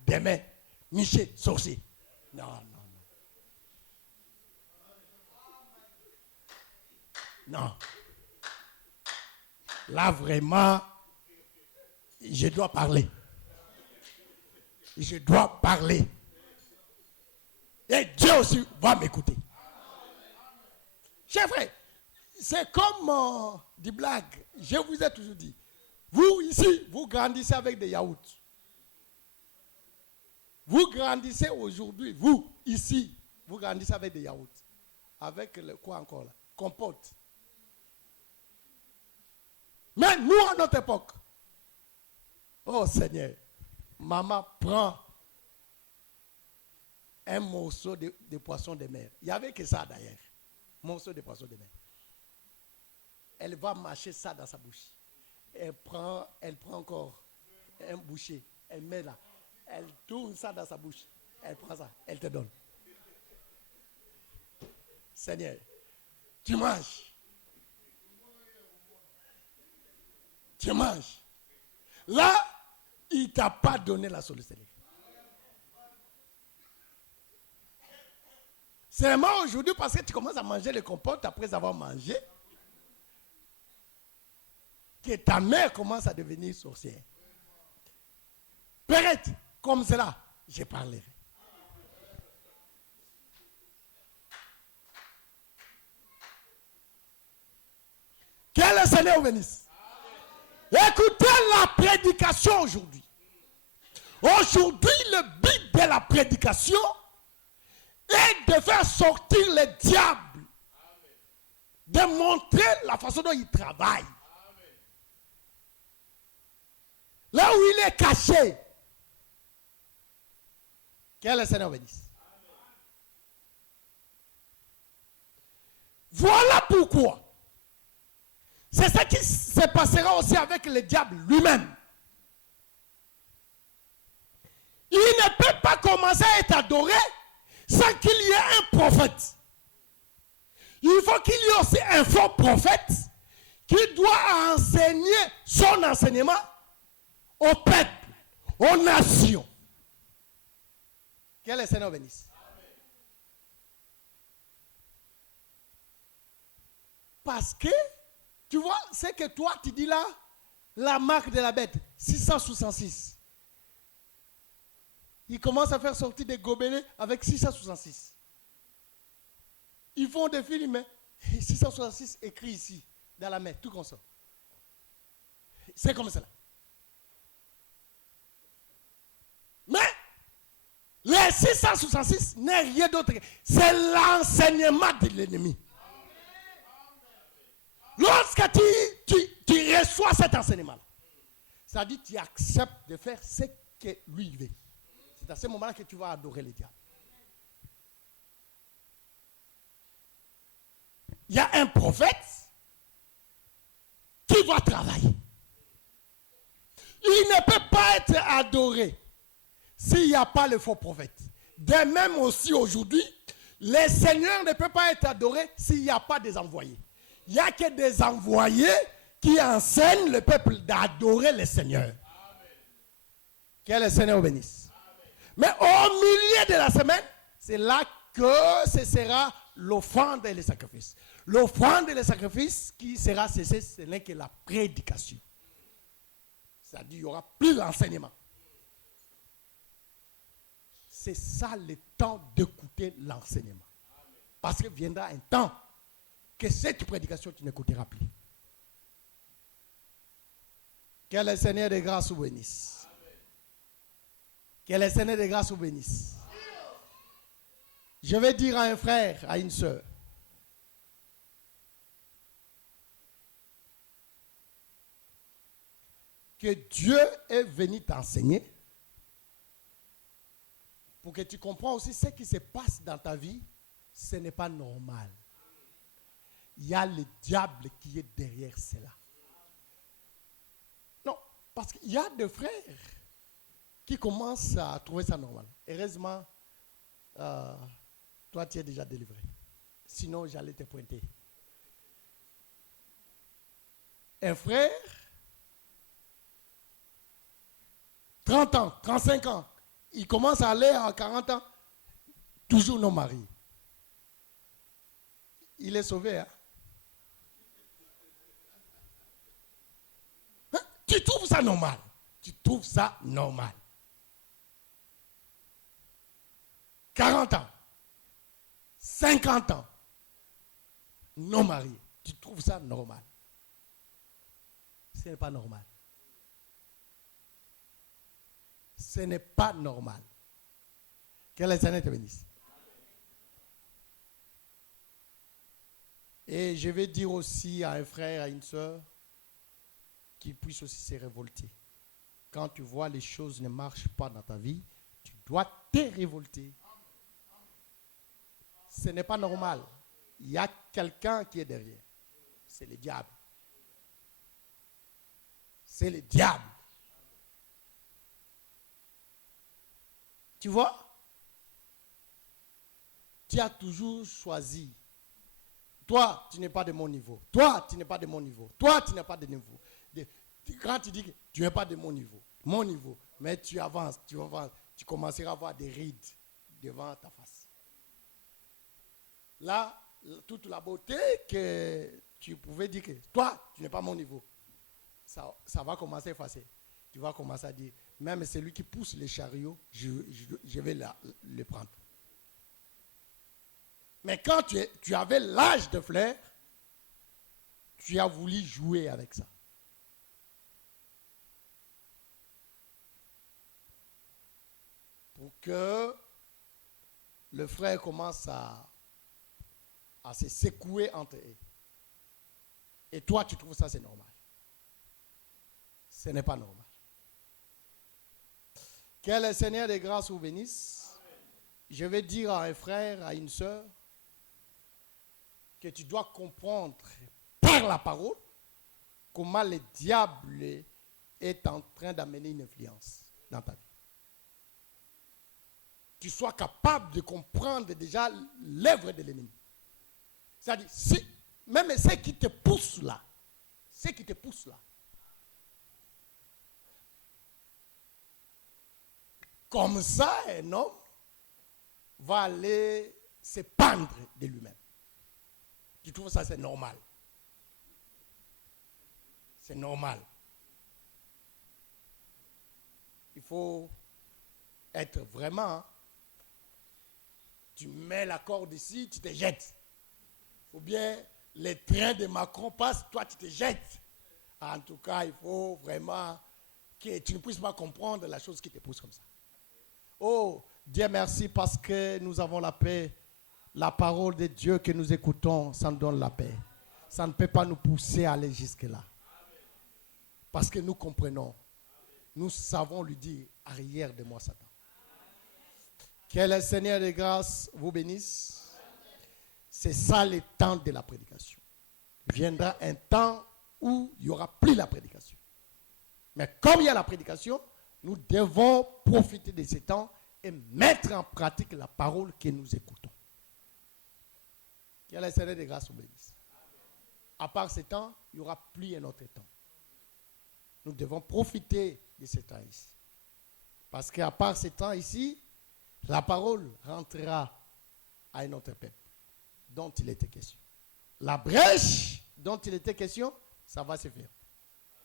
Demain, Michel, sorcier. Non, non, non. Non. Là, vraiment, je dois parler. Je dois parler. Et Dieu aussi va m'écouter. Chers frères, c'est comme des blagues. Je vous ai toujours dit. Vous, ici, vous grandissez avec des yaourts. Vous grandissez aujourd'hui, vous, ici, vous grandissez avec des yaourts. Avec le quoi encore là? Compote. Mais nous, à notre époque, oh Seigneur, maman prend un morceau de poisson de mer. Il n'y avait que ça d'ailleurs. Morceau de poisson de mer. Elle va mâcher ça dans sa bouche. Elle prend encore un bouchée. Elle met là. Elle tourne ça dans sa bouche. Elle prend ça. Elle te donne. Seigneur, tu manges. Tu manges. Là, il ne t'a pas donné la solution. C'est vraiment aujourd'hui parce que tu commences à manger les compotes après avoir mangé que ta mère commence à devenir sorcière. Perrette, comme cela, je parlerai. Que le Seigneur bénisse. Écoutez la prédication aujourd'hui. Aujourd'hui, le but de la prédication est de faire sortir le diable, de montrer la façon dont il travaille. Là où il est caché. Que le Seigneur bénisse. Voilà pourquoi. C'est ça qui se passera aussi avec le diable lui-même. Il ne peut pas commencer à être adoré sans qu'il y ait un prophète, il faut qu'il y ait aussi un faux prophète qui doit enseigner son enseignement au peuple, aux nations. Que le Seigneur bénisse. Parce que, tu vois, c'est que toi, tu dis là, la marque de la bête, 666. Ils commencent à faire sortir des gobelets avec 666. Ils font des films, 666 écrit ici, dans la main, tout comme ça. C'est comme cela. Mais, les 666 n'est rien d'autre. C'est l'enseignement de l'ennemi. Lorsque tu reçois cet enseignement-là, ça dit que tu acceptes de faire ce que lui veut. C'est à ce moment-là que tu vas adorer le diable. Il y a un prophète qui va travailler. Il ne peut pas être adoré s'il n'y a pas le faux prophète. De même aussi aujourd'hui, le Seigneur ne peut pas être adoré s'il n'y a pas des envoyés. Il n'y a que des envoyés qui enseignent le peuple d'adorer le Seigneur. Que le Seigneur bénisse. Amen. Mais au milieu de la semaine, c'est là que ce sera l'offrande et le sacrifice. L'offrande et le sacrifice qui sera cessé, ce n'est que la prédication. C'est-à-dire qu'il n'y aura plus d'enseignement. C'est ça le temps d'écouter l'enseignement. Parce que viendra un temps que cette prédication, tu n'écouteras plus. Que le Seigneur de grâce vous bénisse. Que le Seigneur de grâce vous bénisse. Je vais dire à un frère, à une sœur, que Dieu est venu t'enseigner pour que tu comprennes aussi ce qui se passe dans ta vie, ce n'est pas normal. Il y a le diable qui est derrière cela. Non, parce qu'il y a des frères qui commencent à trouver ça normal. Heureusement, toi tu es déjà délivré. Sinon, j'allais te pointer. Un frère, 30 ans, 35 ans, il commence à aller à 40 ans, toujours non marié. Il est sauvé, hein? Tu trouves ça normal? Tu trouves ça normal? 40 ans, 50 ans, non marié. Tu trouves ça normal? Ce n'est pas normal. Ce n'est pas normal. Que le Seigneur te bénisse. Et je vais dire aussi à un frère, à une soeur, qu'il puisse aussi se révolter. Quand tu vois les choses ne marchent pas dans ta vie, tu dois te révolter. Ce n'est pas normal. Il y a quelqu'un qui est derrière. C'est le diable. C'est le diable. Tu vois? Tu as toujours choisi. Toi, tu n'es pas de mon niveau. Toi, tu n'es pas de mon niveau. Toi, tu n'es pas de niveau. Quand tu dis que tu n'es pas de mon niveau, mais tu avances, tu commenceras à avoir des rides devant ta face. Là, toute la beauté que tu pouvais dire que toi, tu n'es pas mon niveau, ça va commencer à effacer. Tu vas commencer à dire, même celui qui pousse les chariots, je vais le prendre. Mais quand tu avais l'âge de fleur, tu as voulu jouer avec ça. Pour que le frère commence à se secouer entre eux. Et toi, tu trouves ça, c'est normal. Ce n'est pas normal. Que le Seigneur des grâces vous bénisse. Amen. Je vais dire à un frère, à une soeur, que tu dois comprendre par la parole comment le diable est en train d'amener une influence dans ta vie. tu sois capable de comprendre déjà l'œuvre de l'ennemi. C'est-à-dire, même ce qui te pousse là, comme ça, un homme va aller se pendre de lui-même. Tu trouves ça, c'est normal? C'est normal. Il faut être vraiment... Tu mets la corde ici, tu te jettes. Ou bien les trains de Macron passent, toi tu te jettes. En tout cas, il faut vraiment que tu ne puisses pas comprendre la chose qui te pousse comme ça. Oh, Dieu merci parce que nous avons la paix. La parole de Dieu que nous écoutons, ça nous donne la paix. Ça ne peut pas nous pousser à aller jusque-là. Parce que nous comprenons. Nous savons lui dire, arrière de moi, Satan. Que le Seigneur de grâce vous bénisse. C'est ça le temps de la prédication. Il viendra un temps où il n'y aura plus la prédication. Mais comme il y a la prédication, nous devons profiter de ce temps et mettre en pratique la parole que nous écoutons. Que le Seigneur de grâce vous bénisse. À part ce temps, il n'y aura plus un autre temps. Nous devons profiter de ce temps ici. Parce qu'à part ce temps ici, la parole rentrera à un autre peuple dont il était question. La brèche dont il était question, ça va se faire.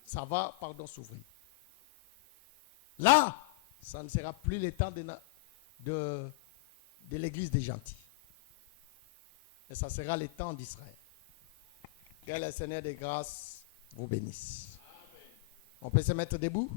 Ça va, s'ouvrir. Là, ça ne sera plus le temps de l'église des gentils. Et ça sera le temps d'Israël. Que le Seigneur de grâce vous bénisse. Amen. On peut se mettre debout?